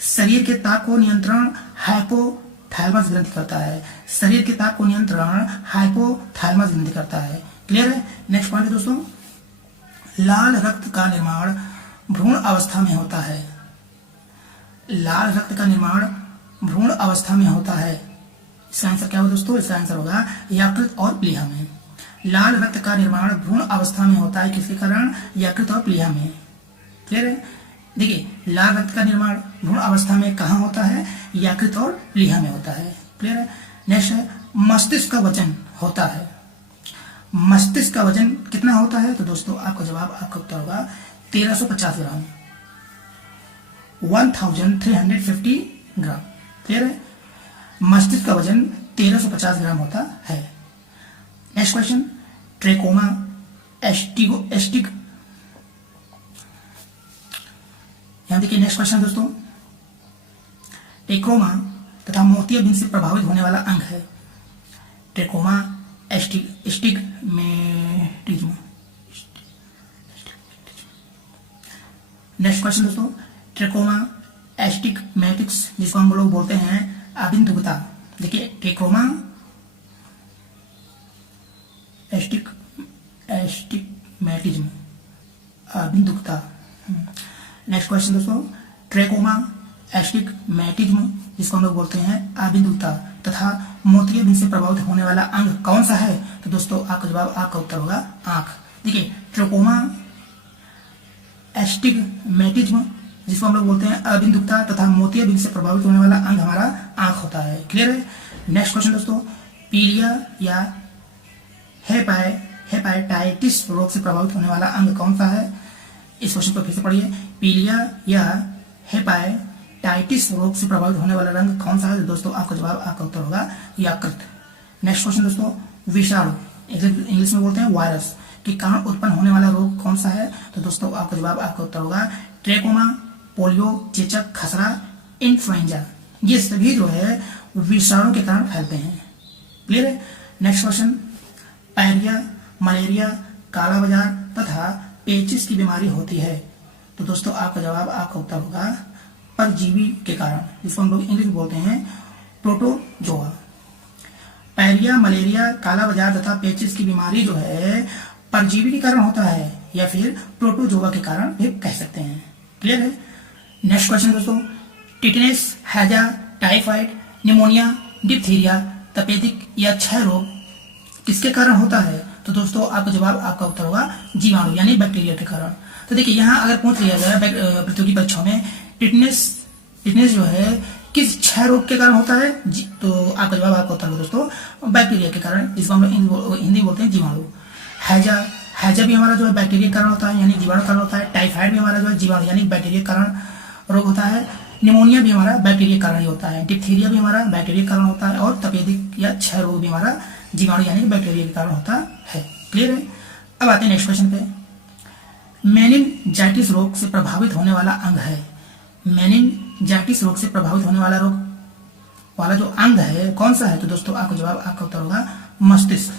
शरीर के ताप को नियंत्रण हाइपोथैलेमस ग्रंथि करता है। शरीर के ताप को नियंत्रण हाइपोथैलेमस ग्रंथि करता है। क्लियर है। नेक्स्ट पॉइंट है दोस्तों, लाल रक्त का निर्माण भ्रूण अवस्था में होता है। लाल रक्त का निर्माण भ्रूण अवस्था में होता है। इसका आंसर क्या होगा दोस्तों? इसका आंसर होगा यकृत और प्लीहा में। लाल रक्त का निर्माण भ्रूण अवस्था में होता है, किसके कारण? यकृत और प्लीहा में। क्लियर है। देखिए लाल रक्त का निर्माण भ्रूण अवस्था में कहाँ होता है? यकृत और प्लीहा में होता है। क्लियर है। नेक्स्ट है, मस्तिष्क का वजन होता है। मस्तिष्क का वजन कितना होता है? तो दोस्तों आपका जवाब, आपका उत्तर होगा 1350 ग्राम, 1350 ग्राम। क्लियर है। मस्तिष्क का वजन 1350 ग्राम होता है। Next question, trachoma asterisk. यहां देखिए नेक्स्ट क्वेश्चन दोस्तों, ट्रेकोमा तथा मोतियाबिंद से प्रभावित होने वाला अंग है। Trachoma astigmatism. नेक्स्ट क्वेश्चन दोस्तों, ट्रेकोमा एस्टिग्मेटिक्स, जिसको हम लोग बोलते हैं अबिंदुकता। देखिए ट्रेकोमा एस्टिग्मेटिज्म, बिंदुकता। नेक्स्ट क्वेश्चन दोस्तों, ट्रेकोमा, एस्टिग्मेटिज्म जिसको हम लोग बोलते हैं अबिंदुकता तथा मोतिया बिंदु से प्रभावित होने वाला अंग कौन सा है? तो दोस्तों आपका जवाब, आपका उत्तर होगा आंख। देखिए, ट्रेकोमा, एस्टिग्मेटिज्म जिसको हम लोग बोलते हैं अबिंदुकता तथा मोतिया बिंदु से प्रभावित होने वाला अंग हमारा आंख होता है। क्लियर है? नेक्स्ट क्वेश्चन दोस्तों, पीलिया या हेपाटाइटिस रोग से प्रभावित होने वाला अंग कौन सा है? इस क्वेश्चन को फिर से पढ़िए। पीलिया या हेपाटाइटिस रोग से प्रभावित होने वाला रंग कौन सा है? तो दोस्तों आपका जवाब, आपका उत्तर होगा यकृत। नेक्स्ट क्वेश्चन दोस्तों, विषाणु, इंग्लिश में बोलते हैं वायरस, के कारण उत्पन्न होने वाला रोग कौन सा है? तो दोस्तों आपका जवाब, आपका उत्तर होगा ट्रेकोमा, पोलियो, चेचक, खसरा, इन्फ्लुएंजा। ये सभी जो है विषाणु के कारण फैलते हैं। क्लियर है? नेक्स्ट क्वेश्चन, पायरिया, मलेरिया, काला बाजार तथा पेचिस की बीमारी होती है। तो दोस्तों आपका जवाब, आपका उत्तर होगा परजीवी के कारण, जिसको हम लोग इंग्लिश में बोलते हैं प्रोटोजोआ। पायरिया, मलेरिया, काला बाजार तथा पेचिस की बीमारी जो है परजीवी के कारण होता है या फिर प्रोटोजोआ के कारण भी कह सकते हैं। क्लियर है? नेक्स्ट क्वेश्चन दोस्तों, टिटनेस, हैजा, टाइफाइड, निमोनिया, डिप्थीरिया, तपेदिक या क्षय रोग किसके कारण होता है? तो दोस्तों आपका जवाब, आपका उत्तर होगा जीवाणु यानी बैक्टीरिया के कारण। तो देखिए, यहाँ अगर पूछ लिया जाए प्रतियोगी परीक्षाओं में टिटनेस जो है किस क्षय रोग के कारण होता है, तो आपका जवाब, आपका उत्तर होगा दोस्तों बैक्टीरिया के कारण, जिसको हम लोग हिंदी बोलते हैं जीवाणु। हैजा भी हमारा जो है बैक्टीरिया के कारण होता है यानी जीवाणु कारण होता है। टाइफाइड भी हमारा जो है जीवाणु यानी बैक्टीरिया के कारण रोग होता है। निमोनिया भी हमारा बैक्टीरिया के कारण ही होता है। डिप्थीरिया भी हमारा बैक्टीरिया के कारण होता है और तपेदिक या क्षय रोग भी हमारा जीवाणु यानी बैक्टीरिया के कारण होता है। क्लियर है? अब आते हैं नेक्स्ट क्वेश्चन पे। मेनिनजाइटिस रोग से प्रभावित होने वाला अंग है। मेनिनजाइटिस रोग से प्रभावित होने वाला रोग वाला जो अंग है कौन सा है? तो दोस्तों आपका जवाब, आपका उत्तर होगा मस्तिष्क।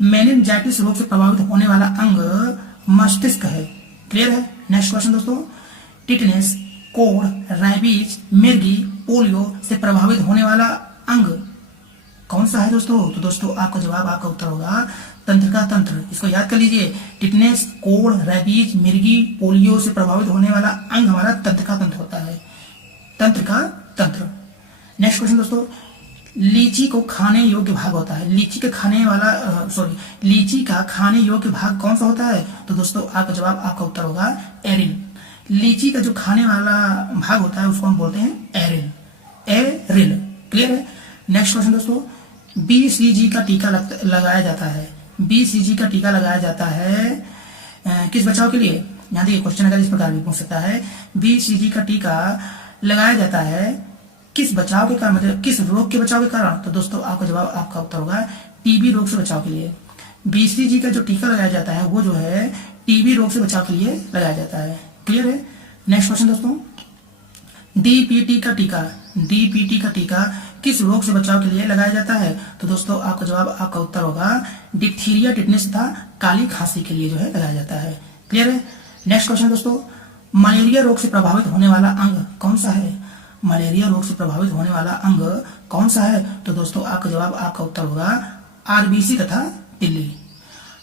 मेनिनजाइटिस रोग से प्रभावित होने वाला अंग मस्तिष्क है। क्लियर है? नेक्स्ट क्वेश्चन दोस्तों, टिटनेस, कोढ़, रैबीज, मिर्गी, पोलियो से प्रभावित होने वाला अंग कौन सा है दोस्तों? तो दोस्तों आपका जवाब, आपका उत्तर होगा तंत्रिका तंत्र। इसको याद कर लीजिए, टिटनेस, कोढ़, रैबीज, मिर्गी, पोलियो से प्रभावित होने वाला अंग हमारा तंत्रिका तंत्र होता है। तंत्रिका तंत्र। नेक्स्ट क्वेश्चन दोस्तों, लीची को खाने योग्य भाग होता है। लीची का खाने योग्य भाग कौन सा होता है? तो दोस्तों आपका जवाब, आपका उत्तर होगा एरिल। लीची का जो खाने वाला भाग होता है उसको हम बोलते हैं एरिल। क्लियर है? नेक्स्ट क्वेश्चन दोस्तों, BCG का टीका लगाया जाता है। BCG का टीका लगाया जाता है किस बचाव के लिए? यहाँ देखिए, क्वेश्चन अगर इस प्रकार भी पूछ सकता है, BCG का टीका लगाया जाता है किस बचाव के कारण, मतलब किस रोग के बचाव के कारण? तो दोस्तों आपका जवाब, आपका उत्तर होगा टीबी रोग से बचाव के लिए। BCG का जो टीका लगाया जाता है वो जो है टीबी रोग से बचाव के लिए लगाया जाता है। क्लियर है? नेक्स्ट क्वेश्चन दोस्तों, DPT का टीका किस रोग से बचाव के लिए लगाया जाता है? तो दोस्तों आपका जवाब, आपका उत्तर होगा डिप्थीरिया, टिटनेस तथा काली खांसी के लिए जो है लगाया जाता है। क्लियर है? नेक्स्ट क्वेश्चन दोस्तों, मलेरिया रोग से प्रभावित होने वाला अंग कौन सा है? मलेरिया रोग से प्रभावित होने वाला अंग कौन सा है? तो दोस्तों आपका जवाब, आपका उत्तर होगा RBC तथा तिल्ली।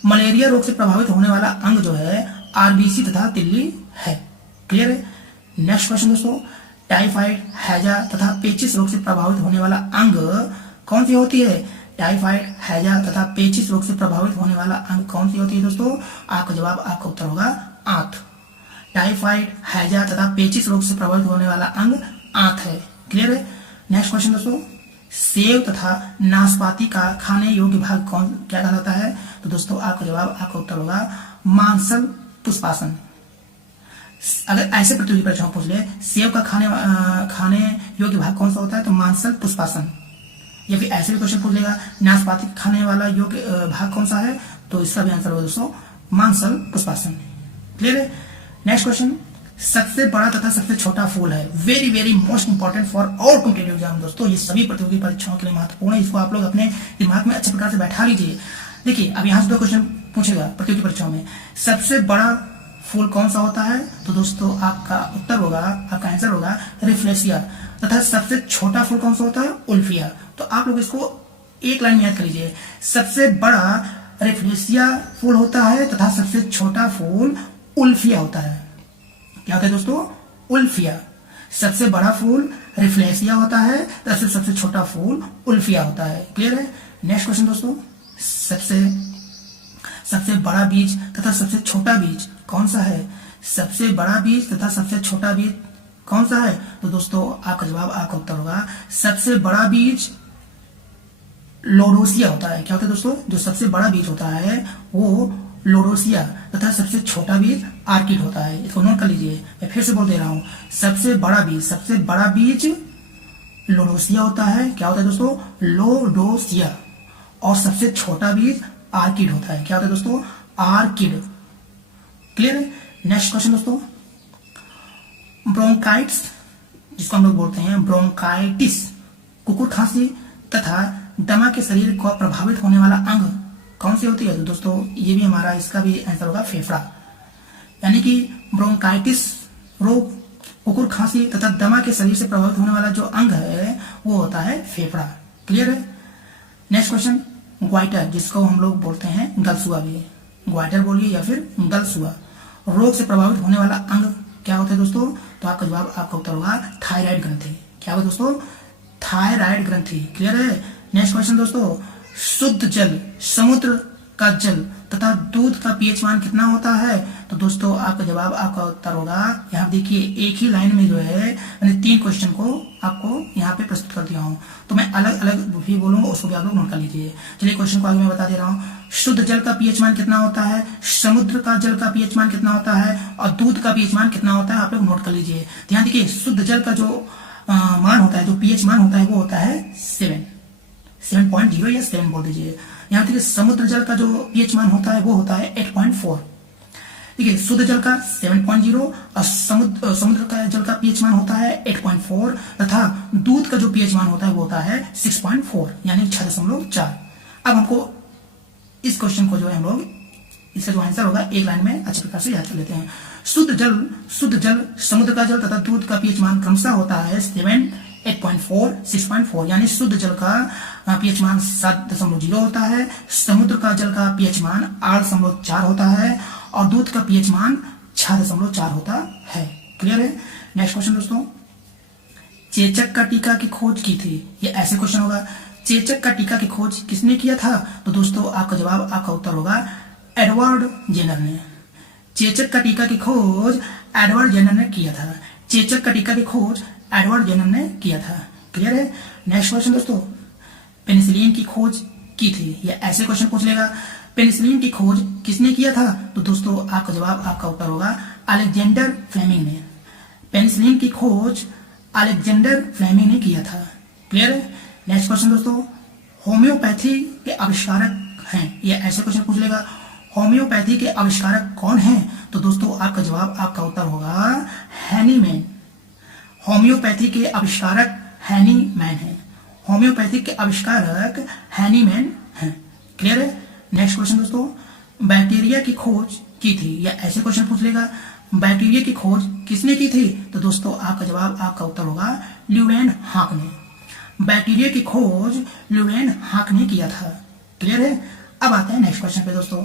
मलेरिया रोग से प्रभावित होने वाला अंग जो है RBC तथा तिल्ली है। क्लियर है? नेक्स्ट क्वेश्चन दोस्तों, टाइफाइड, हैजा तथा पेचिस रोग से प्रभावित होने वाला अंग कौन सी होती है? टाइफाइड, हैजा तथा पेचिस रोग से प्रभावित होने वाला अंग कौन सी होती है दोस्तों? आपका जवाब, आपका उत्तर होगा आंत। टाइफाइड, हैजा तथा पेचिस रोग से प्रभावित होने वाला अंग आंत है। क्लियर है? नेक्स्ट क्वेश्चन दोस्तों, सेब तथा नाशपाती का खाने योग्य भाग क्या कहलाता है? तो दोस्तों आपका जवाब, आपका उत्तर होगा मांसल पुष्पासन। अगर ऐसे प्रतियोगी परीक्षाओं पूछ ले, सेब का खाने योग्य भाग कौन सा होता है? तो मांसल पुष्पासन। या फिर ऐसे भी क्वेश्चन पूछ लेगा, नाशपाती खाने वाला योग्य भाग कौन सा है? तो इसका भी आंसर होगा दोस्तों मांसल पुष्पासन। क्लियर है? नेक्स्ट क्वेश्चन, सबसे बड़ा तथा सबसे छोटा फूल है। Very very most important for all competitive exam दोस्तों, ये सभी प्रतियोगी परीक्षाओं के लिए महत्वपूर्ण है। इसको आप लोग अपने दिमाग में अच्छे प्रकार से बैठा लीजिए। देखिए, अब यहाँ से 2 क्वेश्चन पूछेगा प्रतियोगी परीक्षाओं में, सबसे बड़ा फूल कौन सा होता है? तो दोस्तों आपका उत्तर होगा, आपका आंसर होगा रिफ्लेसिया। तथा सबसे छोटा फूल कौन सा होता है? उल्फिया। तो आप लोग इसको एक लाइन में याद कर लीजिए, सबसे बड़ा रिफ्लेसिया फूल होता है तथा सबसे छोटा फूल उल्फिया होता है। क्या होता है दोस्तों? उल्फिया। सबसे बड़ा फूल रिफ्लेसिया होता है तथा सबसे छोटा फूल उल्फिया होता है। क्लियर है? नेक्स्ट क्वेश्चन दोस्तों, सबसे बड़ा बीज तथा सबसे छोटा बीज कौन सा है? सबसे बड़ा बीज तथा सबसे छोटा बीज कौन सा है? तो दोस्तों आपका जवाब, आपका उत्तर होगा सबसे बड़ा बीज लोडोसिया होता है। क्या होता है दोस्तों? जो सबसे बड़ा बीज होता है वो लोडोसिया तथा सबसे छोटा बीज आर्किड होता है। इसको नोट कर लीजिए, मैं फिर से बोल दे रहा हूं, सबसे बड़ा बीज लोडोसिया होता है। क्या होता है दोस्तों? लोडोसिया। और सबसे छोटा बीज आर्किड होता है। क्या होता है दोस्तों? आर्किड। क्लियर है? नेक्स्ट क्वेश्चन दोस्तों, ब्रोंकाइटिस, जिसको हम लोग बोलते हैं ब्रोंकाइटिस, कुकुर खांसी तथा दमा के शरीर को प्रभावित होने वाला अंग कौन सी होती है? तो दोस्तों ये भी हमारा, इसका भी आंसर होगा फेफड़ा। यानी कि ब्रोंकाइटिस रोग, कुकुर खांसी तथा दमा के शरीर से प्रभावित होने वाला जो अंग है वो होता है फेफड़ा। क्लियर है? नेक्स्ट क्वेश्चन, ग्वाइटर, जिसको हम लोग बोलते हैं गलसुआ भी, ग्वाइटर बोलिए या फिर गलसुआ, रोग से प्रभावित होने वाला अंग क्या होता है दोस्तों? तो आपका जवाब, आपका उत्तर होगा थायराइड ग्रंथि। क्या होगा दोस्तों? थायराइड ग्रंथि। क्लियर है? नेक्स्ट क्वेश्चन दोस्तों, शुद्ध जल, समुद्र का जल तथा दूध का पीएच मान कितना होता है? तो दोस्तों आपका जवाब, आपका उत्तर होगा, यहाँ देखिए एक ही लाइन में जो है मैंने 3 क्वेश्चन को आपको यहाँ पे प्रस्तुत कर दिया हूँ, तो मैं अलग अलग भी बोलूंगा, उसको भी आप लोग नोट कर लीजिए। चलिए क्वेश्चन को आगे मैं बता दे रहा हूँ। शुद्ध जल का पीएच मान कितना होता है, समुद्र का जल का पीएच मान कितना होता है और दूध का पीएच मान कितना होता है, आप लोग नोट कर लीजिए। ध्यान देखिए, शुद्ध जल का जो मान होता है, जो पीएच मान होता है वो होता है 7.0 या 7 बोल दीजिए। यहाँ देखिए समुद्र जल का जो पीएच मान होता है वो होता है 8.4। ठीक है, शुद्ध जल का 7.0 और समुद्र का जल का पीएच मान होता है 8.4 तथा दूध का जो पीएच मान होता है वो होता है 6.4 यानी 6.4। अब हमको इस क्वेश्चन को जो है हम लोग, इसका जो आंसर होगा एक लाइन में अच्छे प्रकार से याद कर लेते हैं। शुद्ध जल, समुद्र का जल तथा दूध का पीएच मान क्रमशः होता है 7, 8.4, 6.4 यानी शुद्ध जल का पीएच मान 7.0 होता है, समुद्र का जल का पीएच मान 8.4 होता है और दूध का पीएच मान 6.4 होता है। क्लियर है? नेक्स्ट क्वेश्चन दोस्तों, चेचक का टीका की खोज की थी, ये ऐसे क्वेश्चन होगा, चेचक का टीका की खोज किसने किया था? तो दोस्तों आपका जवाब, आपका उत्तर होगा एडवर्ड जेनर ने। चेचक का टीका की खोज एडवर्ड जेनर ने किया था। चेचक का टीका की खोज एडवर्ड जेनर ने किया था। क्लियर है? नेक्स्ट क्वेश्चन दोस्तों, पेनिसिलिन की खोज की थी, ये ऐसे क्वेश्चन पूछ लेगा, पेनिसिलिन की खोज किसने किया था? तो दोस्तों आपका जवाब, आपका उत्तर होगा अलेक्जेंडर फ्लेमिंग ने। पेनिसिलिन की खोज अलेक्जेंडर फ्लेमिंग ने किया था। क्लियर है? नेक्स्ट क्वेश्चन दोस्तों, होम्योपैथी के आविष्कारक हैं, ये ऐसे क्वेश्चन पूछ लेगा, होम्योपैथी के आविष्कारक कौन हैं? तो दोस्तों आपका जवाब, आपका उत्तर होगा हैनीमैन। होम्योपैथी के आविष्कारक हैनीमैन हैं। होम्योपैथी के आविष्कारक हैनीमैन हैं। क्लियर है? नेक्स्ट क्वेश्चन दोस्तों, बैक्टीरिया की खोज की थी, या ऐसे क्वेश्चन पूछ लेगा, बैक्टीरिया की खोज किसने की थी? तो दोस्तों आपका जवाब, आपका उत्तर होगा ल्यूवेन हाक ने। बैक्टीरिया की खोज ल्यूवेन हाक ने किया था। क्लियर है? अब आते हैं नेक्स्ट क्वेश्चन पे दोस्तों,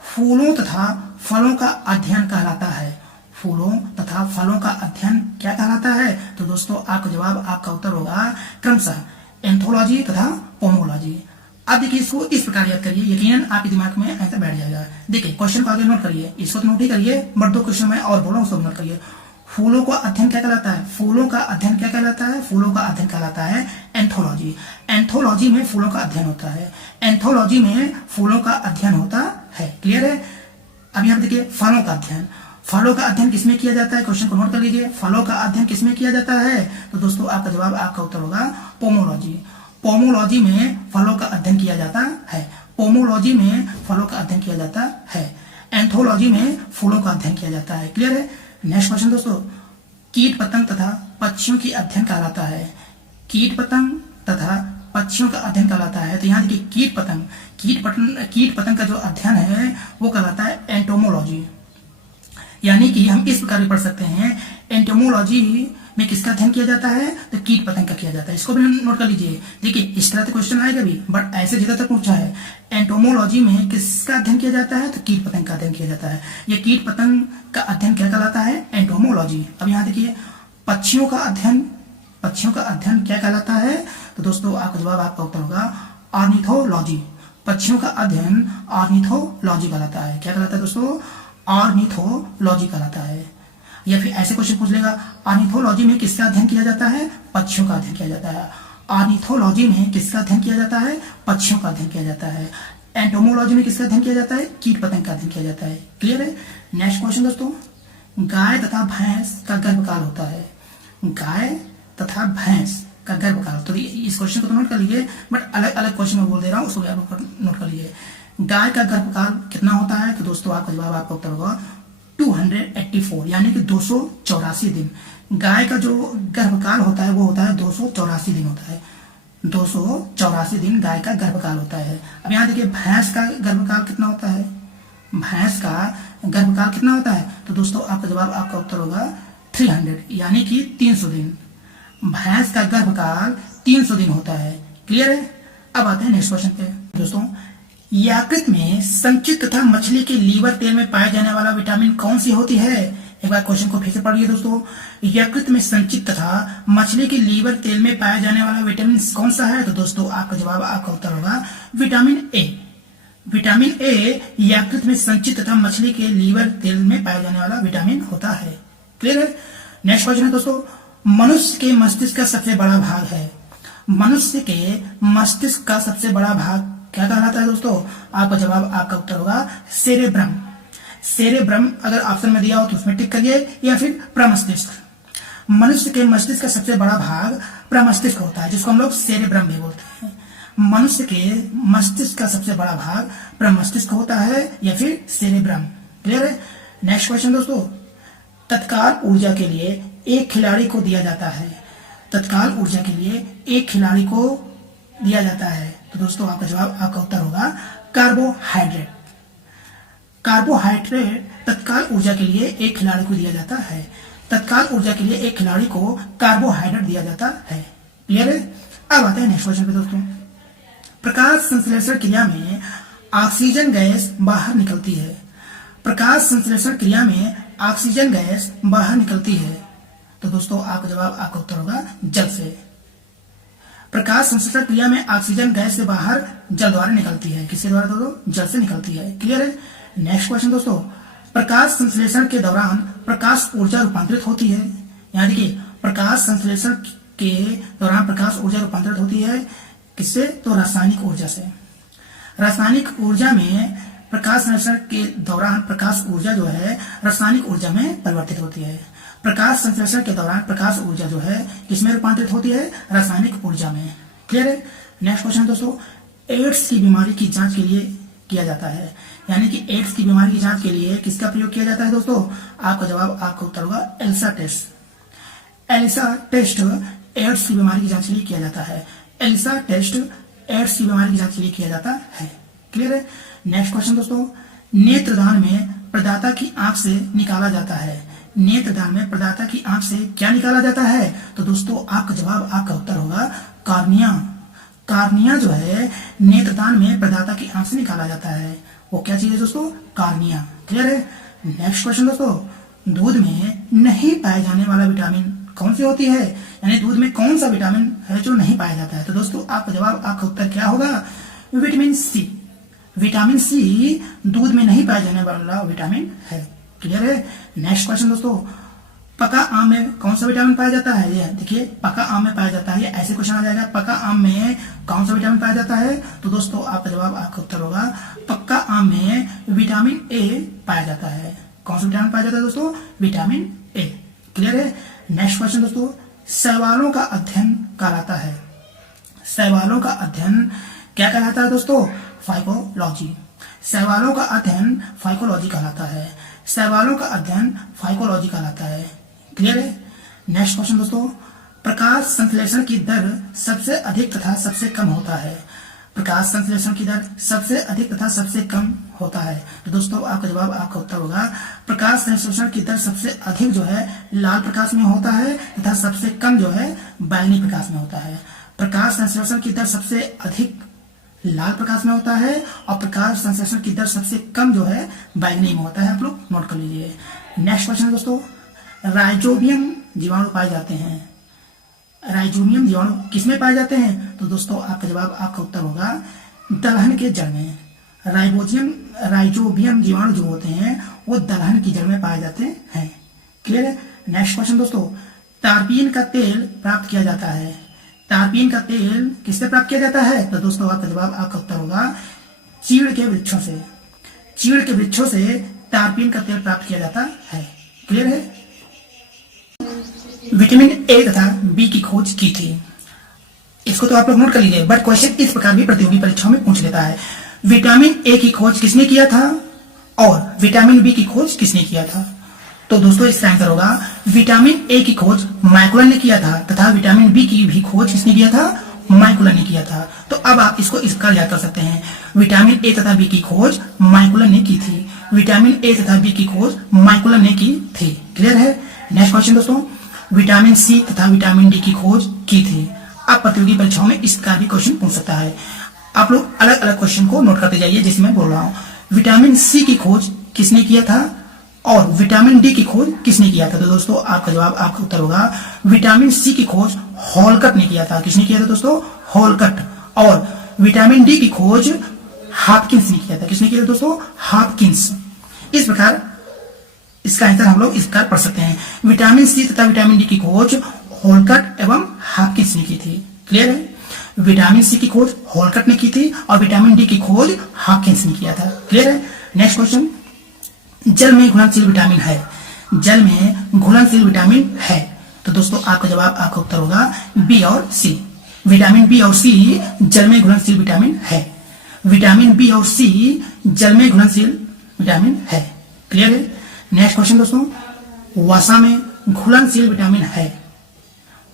फूलों तथा फलों का अध्ययन कहलाता है, फूलों तथा फलों का अध्ययन क्या कहलाता है? तो दोस्तों आपका जवाब, आपका उत्तर होगा क्रमशः एंथोलॉजी तथा पोमोलॉजी। अब देखिए इसको इस प्रकार याद करिए, यकीनन आपके दिमाग में आंसर बैठ जाएगा। देखिए क्वेश्चन को आगे नोट करिए, इसको तो नोट ही करिए, बट 2 क्वेश्चन मैं और बोला उसको नोट करिए। फूलों का अध्ययन क्या कहलाता है? फूलों का अध्ययन क्या कहलाता है? फूलों का अध्ययन कहलाता है एंथोलॉजी। एंथोलॉजी में फूलों का अध्ययन होता है, एंथोलॉजी में फूलों का अध्ययन होता है। क्लियर है? अब यहाँ देखिए फलों का अध्ययन, फलों का अध्ययन किसमें किया जाता है? क्वेश्चन को नोट कर लीजिए, फलों का अध्ययन किसमें किया जाता है? तो दोस्तों आपका जवाब, आपका उत्तर होगा पोमोलॉजी। पोमोलॉजी में फलों का अध्ययन किया जाता है, पोमोलॉजी में फलों का अध्ययन किया जाता है, एंथोलॉजी में फूलों का अध्ययन किया जाता है। क्लियर है? नेक्स्ट क्वेश्चन दोस्तों, कीट पतंग तथा पक्षियों की अध्ययन कहलाता है, कीट पतंग तथा पक्षियों का अध्ययन कहलाता है। तो यहाँ देखिए कीट पतंग का जो अध्ययन है वो कहलाता है एंटोमोलॉजी। यानी कि हम इस प्रकार पढ़ सकते हैं, एंटोमोलॉजी में किसका अध्ययन किया जाता है? तो कीट पतंग का किया जाता है। इसको भी नोट कर लीजिए। देखिए इस तरह से क्वेश्चन आएगा भी, बट ऐसे ज्यादातर पूछा है। एंटोमोलॉजी में किसका अध्ययन किया जाता है? तो कीट पतंग का अध्ययन किया जाता है। ये कीट पतंग का अध्ययन क्या कहलाता है? एंटोमोलॉजी। अब यहाँ देखिए पक्षियों का अध्ययन क्या कहलाता है? तो दोस्तों आपका जवाब, आपका उत्तर होगा ऑर्निथोलॉजी। पक्षियों का अध्ययन ऑर्निथोलॉजी कहलाता है। क्या कहलाता है दोस्तों? ऑर्निथोलॉजी कहलाता है। या फिर ऐसे क्वेश्चन पूछ लेगा, ऑर्निथोलॉजी में किसका अध्ययन किया जाता है? पक्षियों का अध्ययन किया जाता है। ऑर्निथोलॉजी में किसका अध्ययन किया जाता है? पक्षियों का अध्ययन किया जाता है। एंटोमोलॉजी में किसका अध्ययन किया जाता है? कीट पतंग का अध्ययन किया जाता है। क्लियर है? नेक्स्ट क्वेश्चन दोस्तों, गाय तथा भैंस का गर्भकाल होता है। गाय तथा भैंस का गर्भकाल, तो इस क्वेश्चन को तो नोट कर लीजिए, बट अलग अलग क्वेश्चन में बोल दे रहा हूँ, उसको भी आप नोट कर लीजिए। गाय का गर्भकाल कितना होता है? तो दोस्तों आपका जवाब, आपका उत्तर होगा 284, यानी कि 284 दिन। गाय का जो गर्भकाल होता है वो होता है 284 दिन होता है। 284 दिन गाय का गर्भकाल होता है। अब यहाँ देखिए भैंस का गर्भकाल कितना होता है? भैंस का गर्भकाल कितना होता है? तो दोस्तों आपका जवाब, आपका उत्तर होगा 300, यानी कि 300 दिन। भैंस का गर्भकाल 300 दिन होता है। क्लियर है? अब आते हैं नेक्स्ट क्वेश्चन पे। दोस्तों यकृत में संचित तथा मछली के लीवर तेल में पाए जाने वाला विटामिन कौन सी होती है? एक बार क्वेश्चन को फिर से पढ़िए दोस्तों। यकृत में संचित तथा मछली के लीवर तेल में पाया जाने वाला विटामिन कौन सा है? तो दोस्तों आपका जवाब, आपका उत्तर होगा विटामिन ए। विटामिन ए यकृत में संचित तथा मछली के लीवर तेल में पाया जाने वाला विटामिन होता है। क्लियर है? नेक्स्ट क्वेश्चन है दोस्तों, मनुष्य के मस्तिष्क का सबसे बड़ा भाग है। मनुष्य के मस्तिष्क का सबसे बड़ा भाग क्या कहलाता है दोस्तों? आपका जवाब, आपका उत्तर होगा सेरेब्रम। सेरेब्रम अगर ऑप्शन में दिया हो तो उसमें टिक करिए, या फिर प्रमस्तिष्क। मनुष्य के मस्तिष्क का सबसे बड़ा भाग प्रमस्तिष्क होता है, जिसको हम लोग सेरेब्रम भी बोलते हैं। मनुष्य के मस्तिष्क का सबसे बड़ा भाग प्रमस्तिष्क होता है, या फिर सेरेब्रम। क्लियर है? नेक्स्ट क्वेश्चन दोस्तों, तत्काल ऊर्जा के लिए एक खिलाड़ी को दिया जाता है। तत्काल ऊर्जा के लिए एक खिलाड़ी को दिया जाता है। तो दोस्तों आपका जवाब, आपका उत्तर होगा कार्बोहाइड्रेट। कार्बोहाइड्रेट तत्काल ऊर्जा के लिए एक खिलाड़ी को दिया जाता है। तत्काल ऊर्जा के लिए एक खिलाड़ी को कार्बोहाइड्रेट दिया जाता है। क्लियर है? अब आते हैं नेक्स्ट क्वेश्चन पे दोस्तों। प्रकाश संश्लेषण क्रिया में ऑक्सीजन गैस बाहर निकलती है। प्रकाश संश्लेषण क्रिया में ऑक्सीजन गैस बाहर निकलती है। तो दोस्तों आपका जवाब, आपका उत्तर होगा जल से। प्रकाश संश्लेषण क्रिया में ऑक्सीजन गैस से बाहर जल द्वारा निकलती है। किसके द्वारा दोस्तों? जल से निकलती है। क्लियर है? नेक्स्ट क्वेश्चन दोस्तों, प्रकाश संश्लेषण के दौरान प्रकाश ऊर्जा रूपांतरित होती है। यहाँ देखिए प्रकाश संश्लेषण के दौरान प्रकाश ऊर्जा रूपांतरित होती है किससे? तो रासायनिक ऊर्जा से। रासायनिक ऊर्जा में प्रकाश संश्लेषण के दौरान प्रकाश ऊर्जा जो है रासायनिक ऊर्जा में परिवर्तित होती है। प्रकाश संश्लेषण के दौरान प्रकाश ऊर्जा जो है किसमें रूपांतरित होती है? रासायनिक ऊर्जा में। क्लियर है? नेक्स्ट क्वेश्चन दोस्तों, एड्स की बीमारी की जांच के लिए किया जाता है। यानी कि एड्स की बीमारी की जांच के लिए किसका प्रयोग किया जाता है दोस्तों? आपका जवाब, आपका उत्तर होगा ELISA test. ELISA test AIDS की बीमारी की जांच के लिए किया जाता है। एलिसा टेस्ट एड्स की बीमारी की जांच के लिए किया जाता है। क्लियर है? नेक्स्ट क्वेश्चन दोस्तों, नेत्रदान में प्रदाता की आंख से निकाला जाता है। नेत्रदान में प्रदाता की आंख से क्या निकाला जाता है? तो दोस्तों आपका जवाब, आपका उत्तर होगा कार्निया। कार्निया जो है नेत्रदान में प्रदाता की आंख से निकाला जाता है। वो क्या चीज है दोस्तों? कार्निया। क्लियर है? नेक्स्ट क्वेश्चन दोस्तों, दूध में नहीं पाए जाने वाला विटामिन कौन सी होती है? यानी दूध में कौन सा विटामिन है जो नहीं पाया जाता है? तो दोस्तों आपका जवाब, आपका उत्तर क्या होगा? Vitamin C. विटामिन सी दूध में नहीं पाया जाने वाला विटामिन है। क्लियर है? नेक्स्ट क्वेश्चन दोस्तों, पका आम में कौन सा विटामिन पाया जाता है? ये देखिए पका आम में पाया जाता है। ऐसे क्वेश्चन आ जाएगा, पका आम में कौन सा विटामिन पाया जाता है? तो दोस्तों आपका जवाब, आपका उत्तर होगा पक्का आम में विटामिन ए पाया जाता है। कौन सा विटामिन पाया जाता है दोस्तों? Vitamin A. क्लियर है? नेक्स्ट क्वेश्चन दोस्तों, शैवालों का अध्ययन कहलाता है। शैवालों का अध्ययन क्या कहलाता है दोस्तों? फाइकोलॉजी। शैवालों का अध्ययन फाइकोलॉजी कहलाता है। शैवालों का अध्ययन फाइकोलॉजी कहलाता है। क्लियर है? नेक्स्ट क्वेश्चन दोस्तों, प्रकाश संश्लेषण की दर सबसे अधिक तथा सबसे कम होता है। प्रकाश संश्लेषण की दर सबसे अधिक तथा सबसे कम होता है। तो दोस्तों आपका जवाब, आपका उत्तर होगा प्रकाश संश्लेषण की दर सबसे अधिक जो है लाल प्रकाश में होता है तथा सबसे कम जो है बैंगनी प्रकाश में होता है। प्रकाश संश्लेषण की दर सबसे अधिक लाल प्रकाश में होता है और प्रकाश संश्लेषण की दर सबसे कम जो है बैंगनी में होता है। आप लोग नोट कर लीजिए। नेक्स्ट क्वेश्चन दोस्तों, राइजोबियम जीवाणु पाए जाते हैं। राइजोबियम जीवाणु किसमें पाए जाते हैं? तो दोस्तों आपका जवाब, आपका उत्तर होगा दलहन के जड़ में। राइजोबियम जीवाणु जो होते हैं वो दलहन की जड़ में पाए जाते हैं। क्लियर है? नेक्स्ट क्वेश्चन दोस्तों, तारपीन का तेल प्राप्त किया जाता है। तारपीन का तेल किससे प्राप्त किया जाता है? तो दोस्तों आपका जवाब, आपका उत्तर होगा चीड़ के वृक्षों से। चीड़ के वृक्षों से तारपीन का तेल प्राप्त किया जाता है। क्लियर है? विटामिन ए तथा बी की खोज की थी। इसको तो आप लोग नोट कर लीजिए, बट क्वेश्चन इस प्रकार भी प्रतियोगी परीक्षाओं में पूछ लेता है। विटामिन ए की खोज किसने किया था और विटामिन बी की खोज किसने किया था? तो दोस्तों इसका आंसर होगा विटामिन ए की खोज मैकुलन ने किया था तथा विटामिन बी की भी खोज किसने किया था? मैकुलन ने किया था। तो अब आप इसको इस प्रकार याद कर सकते हैं, विटामिन ए तथा बी की खोज मैकुलन ने की थी। विटामिन ए तथा बी की खोज मैकुलन ने की थी। क्लियर है? नेक्स्ट क्वेश्चन दोस्तों, विटामिन सी तथा विटामिन डी की खोज की थी। अब प्रतियोगी परीक्षाओं में इस प्रकार भी क्वेश्चन पूछ सकता है। आप लोग अलग अलग क्वेश्चन को नोट करते जाइए जैसे मैं बोल रहा हूँ। विटामिन सी की खोज किसने किया था और विटामिन डी की खोज किसने किया था? तो दोस्तों आपका जवाब, आपका उत्तर होगा विटामिन सी की खोज हॉलकट ने किया था। किसने किया था दोस्तों? हॉलकट। और विटामिन डी की खोज हॉपकिंस ने किया था। किसने किया था दोस्तों? हॉपकिंस। इस प्रकार इसका आंसर हम लोग इस प्रकार पढ़ सकते हैं, विटामिन सी तथा विटामिन डी की खोज हॉलकट एवं हॉपकिंस ने की थी। क्लियर है? विटामिन सी की खोज हॉलकट ने की थी और विटामिन डी की खोज हॉपकिंस ने किया था। क्लियर है? नेक्स्ट क्वेश्चन, जल में घुलनशील विटामिन है। जल में घुलनशील विटामिन है। तो दोस्तों आपका जवाब, आपका उत्तर होगा बी और सी। विटामिन बी और सी जल में घुलनशील विटामिन है। विटामिन बी और सी जल में घुलनशील विटामिन है। क्लियर है? नेक्स्ट क्वेश्चन दोस्तों, वसा में घुलनशील विटामिन है।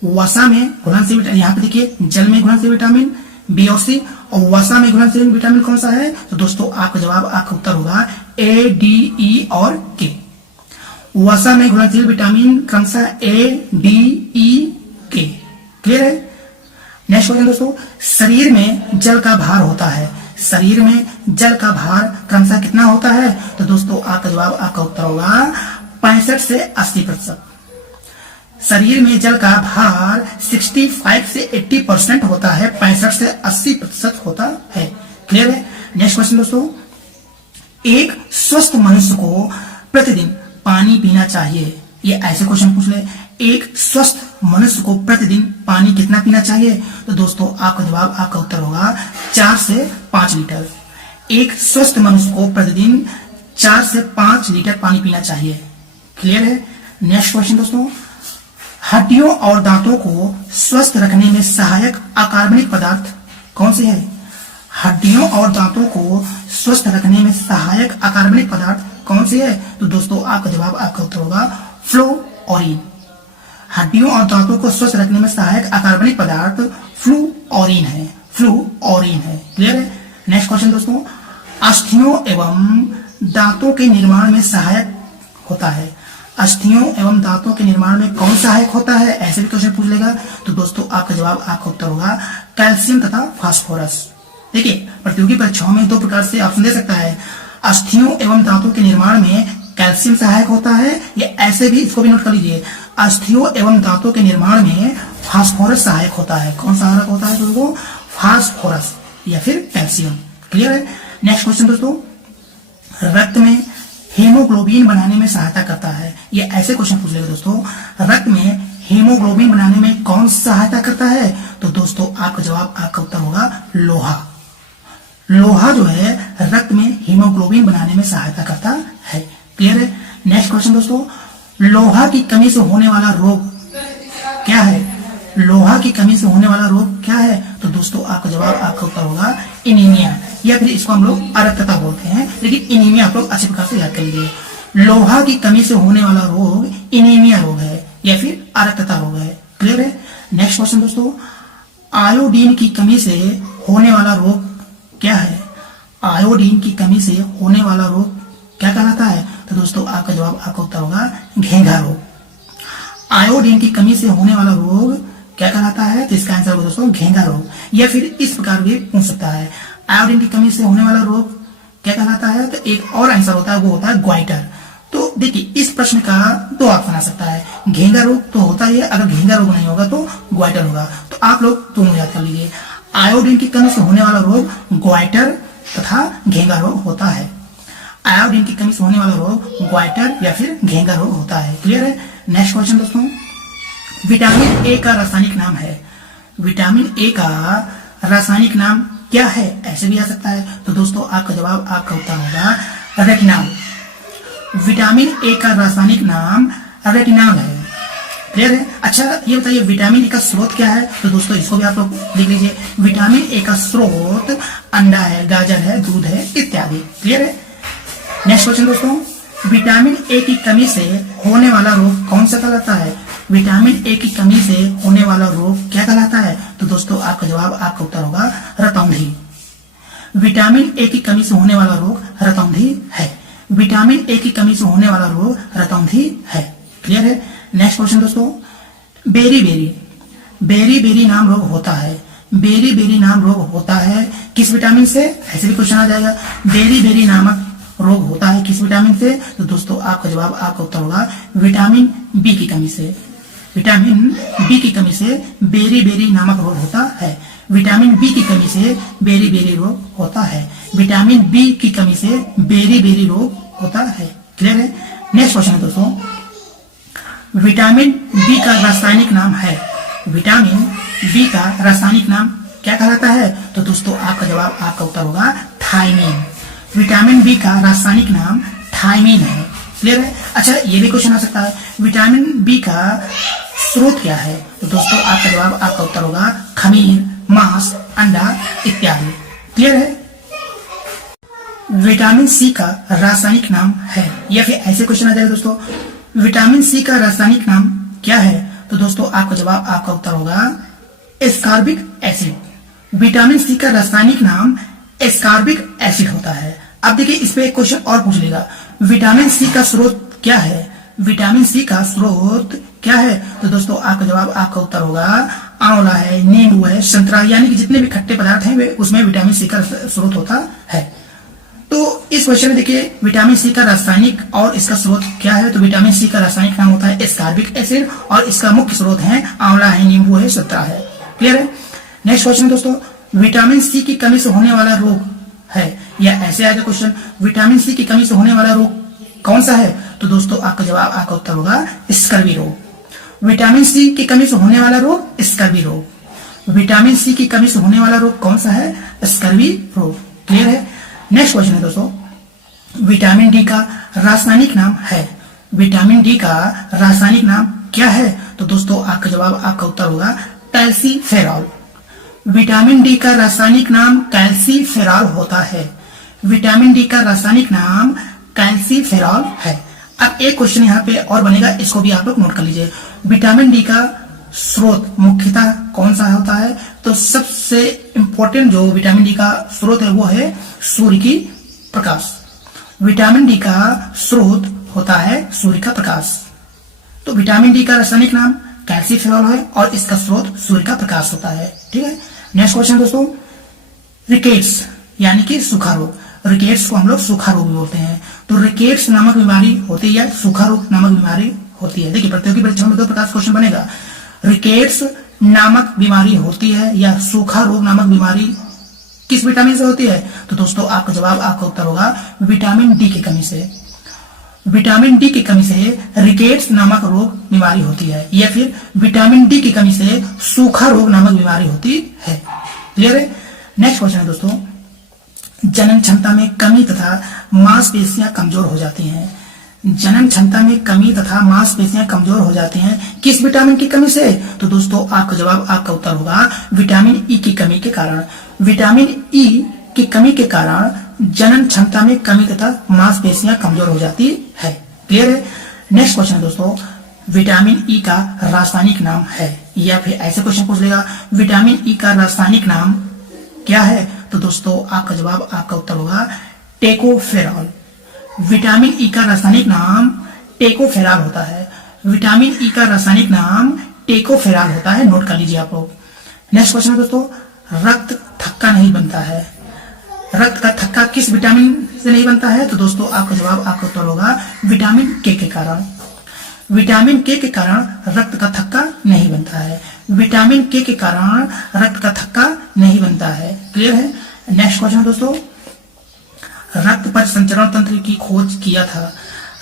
वसा में घुलनशील विटामिन, यहाँ पे देखिए जल में घुलनशील विटामिन बी और सी और वसा में घुलनशील विटामिन कौन सा है? तो दोस्तों आपका जवाब, आपका उत्तर होगा ए, डी, ई और के। वसा में घुलनशील विटामिन क्रमशः ए, डी, ई, के। क्लियर है? नेक्स्ट क्वेश्चन दोस्तों, शरीर में जल का भार होता है। शरीर में जल का भार क्रमशः कितना होता है? तो दोस्तों आपका जवाब, आपका उत्तर होगा 65 से 80%। शरीर में जल का भार 65 से 80% होता है, 65 से 80% होता है। क्लियर है? नेक्स्ट क्वेश्चन दोस्तों, एक स्वस्थ मनुष्य को प्रतिदिन पानी पीना चाहिए। ये ऐसे क्वेश्चन पूछ ले, एक स्वस्थ मनुष्य को प्रतिदिन पानी कितना पीना चाहिए? तो दोस्तों आपका जवाब, आपका उत्तर होगा 4 से 5 लीटर। एक स्वस्थ मनुष्य को प्रतिदिन 4 से 5 लीटर पानी पीना चाहिए। क्लियर है? नेक्स्ट क्वेश्चन दोस्तों, हड्डियों और दांतों को स्वस्थ रखने में सहायक अकार्बनिक पदार्थ कौन से है? हड्डियों और दांतों को स्वस्थ रखने में सहायक अकार्बनिक पदार्थ कौन से है? तो दोस्तों आपका जवाब, आपका उत्तर होगा फ्लोरीन। हड्डियों और दांतों को स्वस्थ रखने में सहायक अकार्बनिक पदार्थ फ्लोरीन है। फ्लोरीन है। क्लियर है? नेक्स्ट क्वेश्चन दोस्तों, अस्थियों एवं दांतों के निर्माण में सहायक होता है। अस्थियों एवं दांतों के निर्माण में कौन सहायक होता है? ऐसे भी क्वेश्चन पूछ लेगा। तो दोस्तों आपका जवाब, आपका उत्तर होगा कैल्शियम तथा फास्फोरस। देखिए प्रतियोगी परीक्षाओं में 2 प्रकार से ऑप्शन दे सकता है, अस्थियों एवं दांतों के निर्माण में कैल्शियम सहायक होता है, या ऐसे भी इसको भी नोट कर लीजिए, अस्थियों एवं दांतों के निर्माण में फास्फोरस सहायक होता है। कौन सहायक होता है दोस्तों? फास्फोरस या फिर कैल्शियम। क्लियर है? नेक्स्ट क्वेश्चन दोस्तों, रक्त में हीमोग्लोबिन बनाने में सहायता करता है। ये ऐसे क्वेश्चन पूछ लेगा दोस्तों, रक्त में हीमोग्लोबिन बनाने में कौन सहायता करता है? तो दोस्तों आपका जवाब, आपका उत्तर होगा लोहा। लोहा जो है रक्त में हीमोग्लोबिन बनाने में सहायता करता है। क्लियर है? नेक्स्ट क्वेश्चन दोस्तों, लोहा की कमी से होने वाला रोग क्या है? लोहा की कमी से होने वाला रोग क्या है? तो दोस्तों आपका जवाब, आपका उत्तर होगा एनीमिया, या फिर इसको हम लोग अरक्तता बोलते हैं, लेकिन एनीमिया आप लोग अच्छे प्रकार से याद कर लीजिए। लोहा की कमी से होने वाला रोग एनीमिया रोग है या फिर अरक्तता रोग है। क्लियर है? नेक्स्ट क्वेश्चन दोस्तों, आयोडीन की कमी से होने वाला रोग क्या है? आयोडीन की कमी से होने वाला रोग क्या कहलाता है? तो दोस्तों आपका जवाब, आपका उत्तर होगा घेंघा रोग। आयोडीन की कमी से होने वाला रोग क्या कहलाता है? तो इसका आंसर होगा दोस्तों घेंघा रोग। या फिर इस प्रकार भी पूछ सकता है, आयोडीन की कमी से होने वाला रोग क्या कहलाता है? तो एक और आंसर होता है, वो होता है ग्वाइटर। तो देखिए इस प्रश्न का दो ऑप्शन आ सकता है, घेंघा रोग तो होता ही है, अगर घेंघा रोग नहीं होगा तो ग्वाइटर होगा। तो आप लोग दोनों याद कर लीजिए, आयोडीन की कमी से होने वाला रोग ग्वाइटर तथा घेंघा रोग होता है। आयोडीन की कमी से होने वाला रोग ग्वाइटर या फिर घेंघा रोग होता है। क्लियर है? नेक्स्ट क्वेश्चन दोस्तों, विटामिन ए का रासायनिक नाम है। विटामिन ए का रासायनिक नाम क्या है? ऐसे भी आ सकता है। तो दोस्तों आपका जवाब, आपका उत्तर होगा रेटिनॉल। विटामिन ए का रासायनिक नाम रेटिनॉल है। क्लियर है? अच्छा ये बताइए विटामिन ए का स्रोत क्या है? तो दोस्तों इसको भी आप लोग लिख लीजिए, विटामिन ए का स्रोत अंडा है, गाजर है, दूध है इत्यादि। क्लियर है? नेक्स्ट क्वेश्चन दोस्तों, विटामिन ए की कमी से होने वाला रोग कौन सा कहलाता है? विटामिन ए की कमी से होने वाला रोग क्या कहलाता है? तो दोस्तों आपका जवाब, आपका उत्तर होगा रतौंधी। विटामिन ए की कमी से होने वाला रोग रतौंधी है। विटामिन ए की कमी से होने वाला रोग रतौंधी है। क्लियर है? नेक्स्ट क्वेश्चन दोस्तों, बेरी बेरी, बेरी बेरी नाम रोग होता है। बेरी बेरी नाम रोग होता है किस विटामिन से? ऐसे भी क्वेश्चन आ जाएगा, बेरी बेरी नामक रोग होता है किस विटामिन से? तो दोस्तों आपका जवाब, आपका उत्तर होगा विटामिन बी की कमी से। विटामिन बी की कमी से बेरी बेरी नामक रोग होता है। विटामिन बी की कमी से बेरी बेरी रोग होता है। विटामिन बी की कमी से बेरी बेरी रोग होता है। क्लियर है? नेक्स्ट क्वेश्चन है दोस्तों, विटामिन बी का रासायनिक नाम है। विटामिन बी का रासायनिक नाम क्या कहलाता है? तो दोस्तों आपका जवाब, आपका उत्तर होगा थायमीन। विटामिन बी का रासायनिक नाम थायमीन है। क्लियर है? अच्छा ये भी क्वेश्चन आ सकता है, विटामिन बी का स्रोत क्या है? तो दोस्तों आपका जवाब, आपका उत्तर होगा खमीर, मांस, अंडा इत्यादि। क्लियर है? विटामिन सी का रासायनिक नाम है। या फिर ऐसे क्वेश्चन आ जाएगा दोस्तों, विटामिन सी का रासायनिक नाम क्या है? तो दोस्तों आपका जवाब, आपका उत्तर होगा एस्कॉर्बिक एसिड। विटामिन सी का रासायनिक नाम एस्कॉर्बिक एसिड होता है। अब देखिए इस पे एक क्वेश्चन और पूछ लेगा, विटामिन सी का स्रोत क्या है? विटामिन सी का स्रोत क्या है? तो दोस्तों आपका जवाब, आपका उत्तर होगा आंवला है, नींबू है, संतरा, यानी कि जितने भी खट्टे पदार्थ हैं वे उसमें विटामिन सी का स्रोत होता है। तो इस क्वेश्चन में देखिए विटामिन सी का रासायनिक और इसका स्रोत क्या है? तो विटामिन सी का रासायनिक नाम होता है एस्कॉर्बिक एसिड और इसका मुख्य स्रोत है आंवला है, नींबू है, संतरा है। क्लियर है? नेक्स्ट क्वेश्चन दोस्तों, विटामिन सी की कमी से होने वाला रोग है। या ऐसे आएगा क्वेश्चन, विटामिन सी की कमी से होने वाला रोग कौन सा है? तो दोस्तों आपका जवाब, आपका उत्तर होगा स्कर्वी रोग। विटामिन सी की कमी से होने वाला रोग स्कर्वी रोग। विटामिन सी की कमी से होने वाला रोग कौन सा है? स्कर्वी रोग। क्लियर है? नेक्स्ट क्वेश्चन है दोस्तों, विटामिन डी का रासायनिक नाम है। विटामिन डी का रासायनिक नाम क्या है? तो दोस्तों आपका जवाब, आपका उत्तर होगा कैल्सीफेरॉल। विटामिन डी का रासायनिक नाम कैल्सीफेरॉल होता है। विटामिन डी का रासायनिक नाम कैल्सीफेरॉल है। अब एक क्वेश्चन यहाँ पे और बनेगा, इसको भी आप लोग नोट कर लीजिए, विटामिन डी का स्रोत मुख्यतः कौन सा होता है? तो सबसे इंपॉर्टेंट जो विटामिन डी का स्रोत है वो है सूर्य की प्रकाश। विटामिन डी का स्रोत होता है सूर्य का प्रकाश। तो विटामिन डी का रासायनिक नाम कैल्सीफेरॉल है और इसका स्रोत सूर्य का प्रकाश होता है। ठीक है? नेक्स्ट क्वेश्चन दोस्तों, रिकेट्स यानी कि सूखा रोग। रिकेट्स को हम लोग सूखा रोग भी बोलते हैं। तो रिकेट्स नामक बीमारी होती है या सूखा रोग नामक बीमारी होती है? देखिए प्रतियोगी परीक्षा में दो प्रकार का क्वेश्चन बनेगा, रिकेट्स नामक बीमारी होती है या सूखा रोग नामक बीमारी किस विटामिन से होती है? तो दोस्तों आपका जवाब, आपका उत्तर होगा विटामिन डी की कमी से। विटामिन डी की कमी से रिकेट्स नामक रोग बीमारी होती है या फिर विटामिन डी की कमी से सूखा रोग नामक बीमारी होती है। क्लियर है? नेक्स्ट क्वेश्चन है दोस्तों, जनन क्षमता में कमी तथा मांसपेशियां कमजोर हो जाती हैं। जनन क्षमता में कमी तथा मांसपेशियां कमजोर हो जाती हैं किस विटामिन की कमी से? तो दोस्तों आपका जवाब, आपका उत्तर होगा विटामिन ई की कमी के कारण। विटामिन ई की कमी के कारण जनन क्षमता में कमी तथा मांसपेशियां कमजोर हो जाती है। क्लियर है? नेक्स्ट क्वेश्चन है दोस्तों, विटामिन ई का रासायनिक नाम है। या फिर ऐसे क्वेश्चन पूछ लेगा, विटामिन ई का रासायनिक नाम क्या है? तो दोस्तों आपका जवाब, आपका उत्तर होगा टेकोफेरॉल। विटामिन ई का रासायनिक नाम टेकोफेरॉल होता है। विटामिन ई का रासायनिक नाम टेकोफेरॉल होता है, नोट कर लीजिए आप लोग। नेक्स्ट क्वेश्चन है दोस्तों, रक्त थक्का नहीं बनता है। रक्त का थक्का किस विटामिन से नहीं बनता है? तो दोस्तों आपका जवाब, आपका उत्तर होगा विटामिन के कारण। विटामिन के कारण रक्त का थक्का नहीं बनता है। विटामिन के कारण रक्त का थक्का नहीं बनता है। क्लियर है? नेक्स्ट क्वेश्चन दोस्तों, रक्त पर संचरण तंत्र की खोज किया था।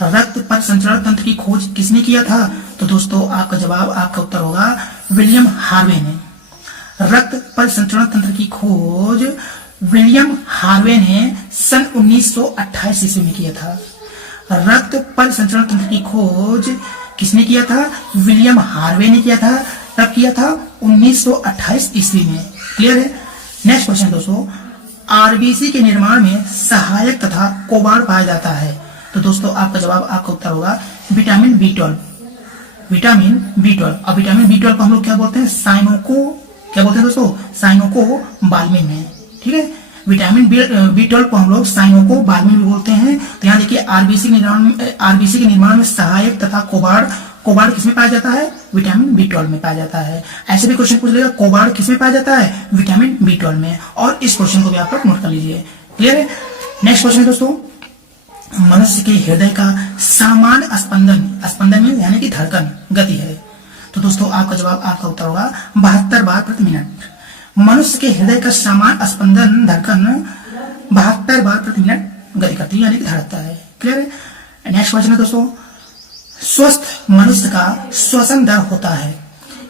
रक्त पर संचरण तंत्र की खोज किसने किया था? तो दोस्तों आपका जवाब, आपका उत्तर होगा विलियम हार्वे ने। रक्त पर संचरण तंत्र की खोज विलियम हार्वे ने सन 1928 ईस्वी में किया था। रक्त पर संचरण तंत्र की खोज किसने किया था? विलियम हार्वे ने किया था। तब किया था 1928 ईस्वी में। क्लियर है? नेक्स्ट क्वेश्चन दोस्तों, आरबीसी के निर्माण में सहायक तथा कोबाड़ पाया जाता है। तो दोस्तों आपका जवाब, आपका उत्तर होगा विटामिन B12। Vitamin B12। अब विटामिन B12 को हम लोग क्या बोलते हैं? साइनोको, क्या बोलते हैं दोस्तों? साइनोको बाल्मिन में। ठीक है, विटामिन B12 को हम लोग साइनोको बाल्मिन भी बोलते हैं। तो यहाँ देखिए आरबीसी के निर्माण में सहायक तथा कोबाड़ किसमें पाया जाता है? विटामिन B12 में पाया जाता है। ऐसे भी क्वेश्चन पूछ लेगा, कोबाड़ किसमें पाया जाता है? विटामिन B12 में। और इस क्वेश्चन को भी आप लोग नोट कर लीजिए। क्लियर है? नेक्स्ट क्वेश्चन दोस्तों, मनुष्य के हृदय का सामान्य स्पंदन में यानी कि धड़कन, गति है। तो दोस्तों आपका जवाब, आपका उत्तर होगा 72 बार प्रति मिनट। मनुष्य के हृदय का सामान्य स्पंदन, धड़कन 72 बार प्रति मिनट गति करती है, यानी कि धड़कता है। क्लियर है? नेक्स्ट क्वेश्चन है दोस्तों, स्वस्थ मनुष्य का श्वसन दर होता है।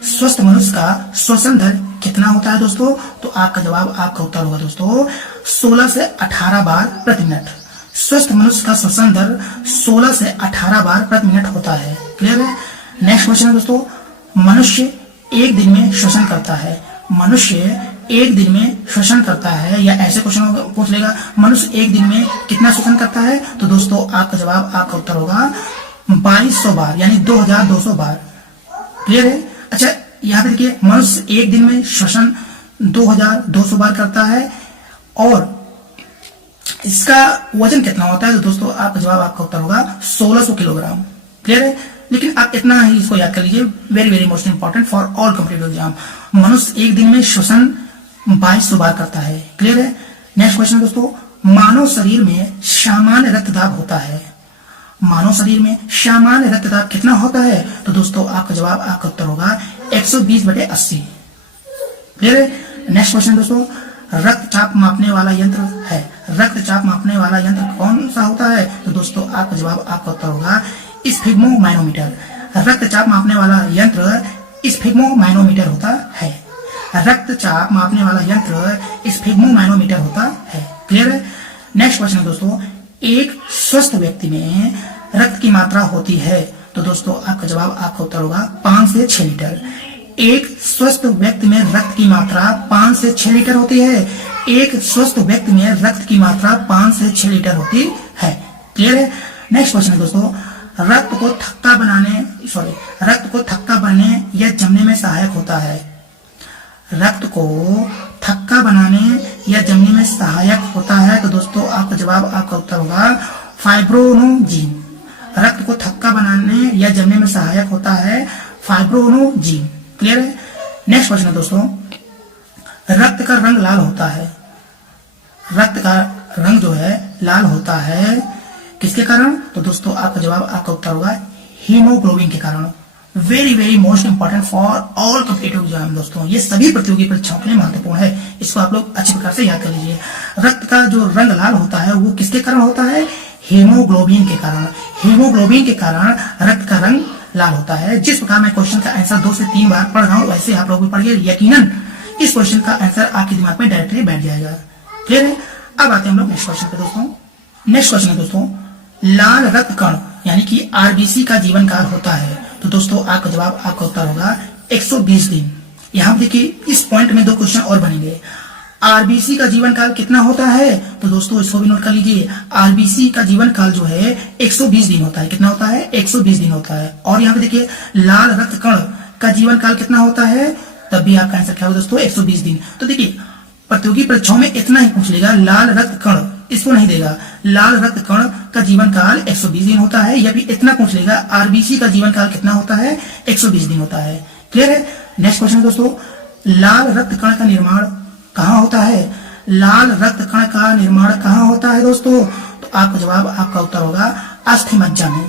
स्वस्थ मनुष्य का श्वसन दर कितना होता है दोस्तों? तो आपका जवाब, आपका उत्तर होगा दोस्तों 16 से 18 बार प्रति मिनट। स्वस्थ मनुष्य का श्वसन दर 16 से 18 बार प्रति मिनट होता है। क्लियर है? नेक्स्ट क्वेश्चन है दोस्तों, मनुष्य एक दिन में श्वसन करता है। मनुष्य एक दिन में श्वसन करता है, या ऐसे क्वेश्चन पूछ लेगा, मनुष्य एक दिन में कितना श्वसन करता है? तो दोस्तों आपका जवाब, आपका उत्तर होगा 2200 बार, यानी 2200 बार। क्लियर है? अच्छा, यहाँ पे देखिए, मनुष्य एक दिन में श्वसन 2200 बार करता है, और इसका वजन कितना होता है? तो दोस्तों आपका जवाब, आपका उत्तर होगा 1600 किलोग्राम। क्लियर है? लेकिन आप इतना ही इसको याद कर लीजिए, very very most important for all competitive exam. मनुष्य एक दिन में श्वसन 2200 बार करता है। क्लियर है? नेक्स्ट क्वेश्चन दोस्तों, मानव शरीर में सामान्य रक्तदाब होता है। मानव शरीर में सामान्य रक्तदाब कितना होता है? तो दोस्तों आपका जवाब, आपका उत्तर होगा 120/80। क्लियर है? नेक्स्ट क्वेश्चन दोस्तों, रक्तचाप मापने वाला यंत्र है। रक्तचाप मापने वाला यंत्र कौन सा होता है? तो दोस्तों आपका जवाब, आपका उत्तर होगा स्फिग्मोमाइनोमीटर। रक्तचाप मापने वाला यंत्र स्फिग्मोमाइनोमीटर होता है। रक्तचाप मापने वाला यंत्र स्फिग्मोमाइनोमीटर होता है। क्लियर है? नेक्स्ट क्वेश्चन दोस्तों, एक स्वस्थ व्यक्ति में रक्त की मात्रा होती है। तो दोस्तों आपका जवाब, आपका उत्तर होगा 5 से 6 लीटर। एक स्वस्थ व्यक्ति में रक्त की मात्रा 5 से 6 लीटर होती है। एक स्वस्थ व्यक्ति में रक्त की मात्रा 5 से 6 लीटर होती है। क्लियर है? नेक्स्ट क्वेश्चन है दोस्तों, रक्त को थक्का बनने या जमने में सहायक होता है। रक्त को थक्का बनाने या जमने में सहायक होता है। तो दोस्तों आपका जवाब, आपका उत्तर होगा फाइब्रोनोजीन। रक्त को थक्का बनाने या जमने में सहायक होता है फाइब्रोनोजीन। क्लियर है? नेक्स्ट क्वेश्चन है दोस्तों, रक्त का रंग लाल होता है। रक्त का रंग जो है लाल होता है, किसके कारण? तो दोस्तों आपका जवाब, आपका उत्तर होगा हीमोग्लोबिन के कारण। Very very most important for all competitive exam दोस्तों, ये सभी प्रतियोगी परीक्षाओं के लिए महत्वपूर्ण है। इसको आप लोग अच्छी प्रकार से याद कर लीजिए। रक्त का जो रंग लाल होता है वो किसके कारण होता है? हीमोग्लोबिन के कारण। हीमोग्लोबिन के कारण रक्त का रंग लाल होता है। जिस प्रकार मैं क्वेश्चन का आंसर 2 से 3 बार पढ़ रहा हूँ, वैसे आप लोग भी पढ़िए, यकीनन इस क्वेश्चन का आंसर आपके दिमाग में डायरेक्टली बैठ जाएगा। क्लियर है? अब आते हैं हम लोग नेक्स्ट क्वेश्चन पे दोस्तों। नेक्स्ट क्वेश्चन है दोस्तों, लाल रक्त कण यानी कि आरबीसी का जीवन काल होता है। तो दोस्तों आपका जवाब, आपका उत्तर होगा 120 दिन। यहाँ देखिए, इस पॉइंट में 2 क्वेश्चन और बनेंगे। आरबीसी का जीवन काल कितना होता है? तो दोस्तों इसको भी नोट कर लीजिए। आरबीसी का जीवन काल जो है 120 दिन होता है। कितना होता है? 120 दिन होता है। और यहाँ पे देखिए, लाल रक्त कण का जीवन काल कितना होता है? तब भी आपका आंसर क्या होगा दोस्तों? 120 दिन। तो देखिए, प्रतियोगी परीक्षाओं में इतना ही पूछ लेगा, लाल रक्त कण, इसको नहीं देगा, लाल रक्त कण का जीवन काल 120 दिन होता है, या फिर इतना पूछ लेगा, आरबीसी का जीवन काल कितना होता है, 120 दिन होता है। क्लियर है। नेक्स्ट क्वेश्चन दोस्तों, लाल रक्त कण का निर्माण कहाँ होता है? लाल रक्त कण का निर्माण कहाँ होता है दोस्तों? तो आपका जवाब, आपका उत्तर होगा अस्थि मज्जा में।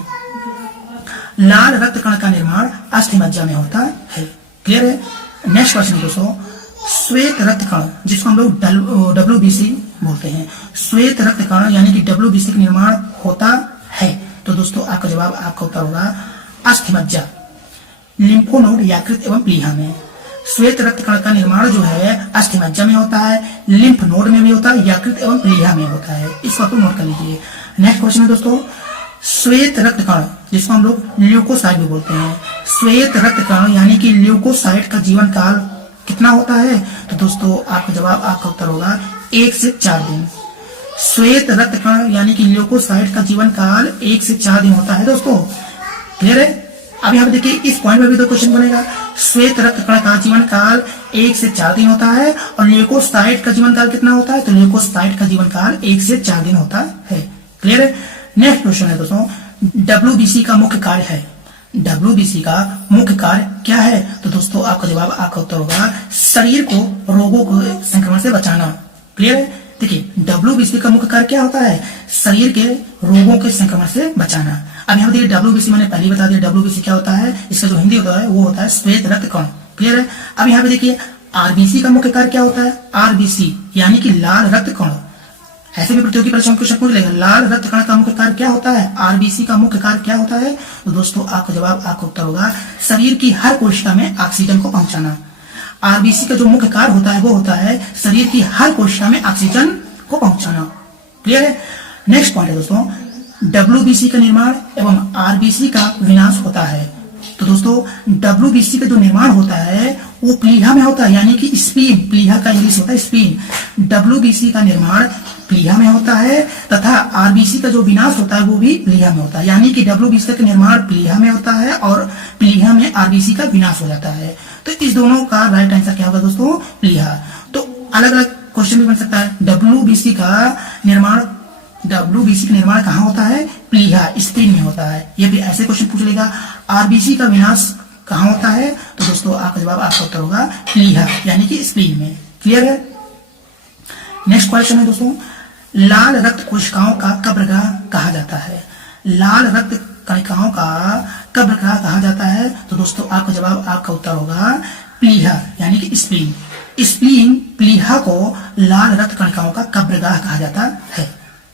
लाल रक्त कण का निर्माण अस्थि मज्जा में होता है। क्लियर है। नेक्स्ट क्वेश्चन दोस्तों, श्वेत रक्त कण, जिसको हम लोग WBC बोलते हैं, श्वेत रक्त कण यानी कि WBC का निर्माण होता है। तो दोस्तों आपका जवाब, आपका उत्तर होगा अस्थि मज्जा, लिम्फोनोड, यकृत एवं प्लीहा में। श्वेत रक्त कण का निर्माण जो है अस्थि मज्जा में होता है, लिम्फ नोड में भी होता है, यकृत एवं प्लीहा में होता है। इसको आप नोट कर लीजिए। नेक्स्ट क्वेश्चन है दोस्तों, श्वेत रक्त कण, जिसको हम लोग ल्यूकोसाइट भी बोलते हैं, श्वेत रक्त कण यानी कि ल्यूकोसाइट का जीवन काल कितना होता है? तो दोस्तों आपका जवाब, आपका उत्तर होगा 1 से 4 दिन। श्वेत रक्त कण यानी कि ल्यूकोसाइट का जीवन काल 1 से 4 दिन होता है दोस्तों। क्लियर है। अब यहाँ पे देखिए, इस पॉइंट में भी 2 क्वेश्चन बनेगा। श्वेत रक्त कण का जीवन काल 1 से 4 दिन होता है, और ल्यूकोसाइट का जीवन काल कितना होता है? तो ल्यूकोसाइट का जीवन काल 1 से 4 दिन होता है। क्लियर है। नेक्स्ट क्वेश्चन है दोस्तों, WBC का मुख्य कार्य है। WBC का मुख्य कार्य क्या है? तो दोस्तों आपका जवाब, आपका उत्तर होगा शरीर को रोगों को संक्रमण से बचाना। क्लियर है। देखिए, WBC का मुख्य कार्य क्या होता है? शरीर के रोगों के संक्रमण से बचाना। अब यहाँ देखिए, WBC मैंने पहले बता दिया, WBC क्या होता है, इसका जो हिंदी होता है वो होता है श्वेत रक्त कण। क्लियर है। अब यहाँ पे देखिए, RBC का मुख्य कार्य क्या होता है? RBC यानी कि लाल रक्त कण। ऐसे भी प्रतियोगी परीक्षा में क्वेश्चन पूछ लेगा, लाल रक्त कण का मुख्य कार्य क्या होता है? RBC का मुख्य कार्य क्या होता है? तो दोस्तों आपका जवाब, आपका उत्तर होगा शरीर की हर कोशिका में ऑक्सीजन को पहुंचाना। RBC का जो मुख्य कार्य होता है वो होता है शरीर की हर कोशिका में ऑक्सीजन को पहुंचाना। क्लियर है। नेक्स्ट पॉइंट है दोस्तों, WBC का निर्माण एवं RBC का विनाश होता है। तो दोस्तों WBC का जो निर्माण होता है वो प्लीहा में होता है, यानी कि स्पीन, प्लीहा का इंग्लिश होता है स्पीन। WBC का निर्माण प्लीहा में होता है, तथा RBC का जो विनाश होता है वो भी प्लीहा में होता है, यानी कि WBC का निर्माण प्लीहा में होता है और प्लीहा में RBC का विनाश हो जाता है। तो इस दोनों का राइट आंसर क्या होगा दोस्तों? प्लीहा। तो अलग अलग क्वेश्चन भी बन सकता है। WBC का निर्माण कहाँ होता है? प्लीहा, स्पीन में होता है। ये भी ऐसे क्वेश्चन पूछ लेगा। RBC का विनाश कहाँ होता है? तो दोस्तों आपका जवाब, आपका उत्तर होगा प्लीहा यानी कि स्पीन में। क्लियर है। नेक्स्ट क्वेश्चन है दोस्तों, लाल रक्त कोशिकाओं का कब्रगाह कहा जाता है। लाल रक्त कणिकाओं का कब्रगाह कहा जाता है। तो दोस्तों आपका जवाब, आपका उत्तर होगा प्लीहा यानी कि स्प्लीन। स्प्लीन, प्लीहा को लाल रक्त कणिकाओं का कब्रगाह कहा जाता है।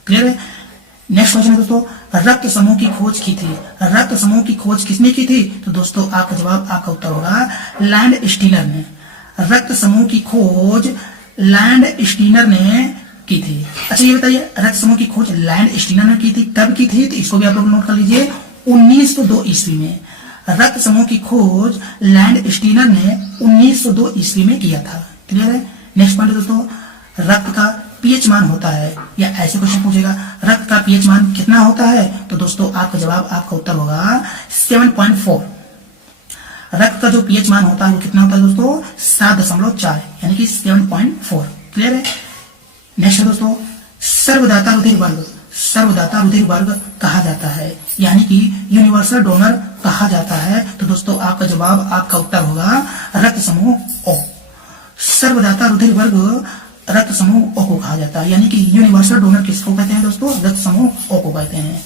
क्लियर है। नेक्स्ट क्वेश्चन है दोस्तों, रक्त समूह की खोज की थी। रक्त समूह की खोज किसने की थी? तो दोस्तों आपका जवाब, आपका उत्तर होगा लैंड स्टीनर ने। रक्त समूह की खोज लैंड स्टीनर ने की थी। अच्छा ये बताइए, रक्त समूह की खोज लैंड स्टीनर ने की थी, कब की थी? तो इसको भी आप लोग नोट कर लीजिए, 1902 ईस्वी में। रक्त समूह की खोज लैंड स्टीनर ने 1902 ईस्वी में किया था। क्लियर है। नेक्स्ट पॉइंट दोस्तों, रक्त का पीएच मान होता है, या ऐसे क्वेश्चन पूछेगा रक्त का पीएच मान कितना होता है? तो दोस्तों आपका जवाब, आपका उत्तर होगा 7.4। रक्त का जो पीएच मान होता है वो कितना होता है दोस्तों? 7.4 यानी कि 7.4। क्लियर है। नेक्स्ट है दोस्तों, सर्वदाता रुधिर वर्ग। सर्वदाता रुधिर वर्ग कहा जाता है, यानी कि यूनिवर्सल डोनर कहा जाता है। तो दोस्तों आपका जवाब, आपका उत्तर होगा रक्त समूह ओ। सर्वदाता रुधिर वर्ग रक्त समूह ओ को कहा जाता है, यानी कि यूनिवर्सल डोनर किसको कहते हैं दोस्तों? रक्त समूह ओ को कहते हैं।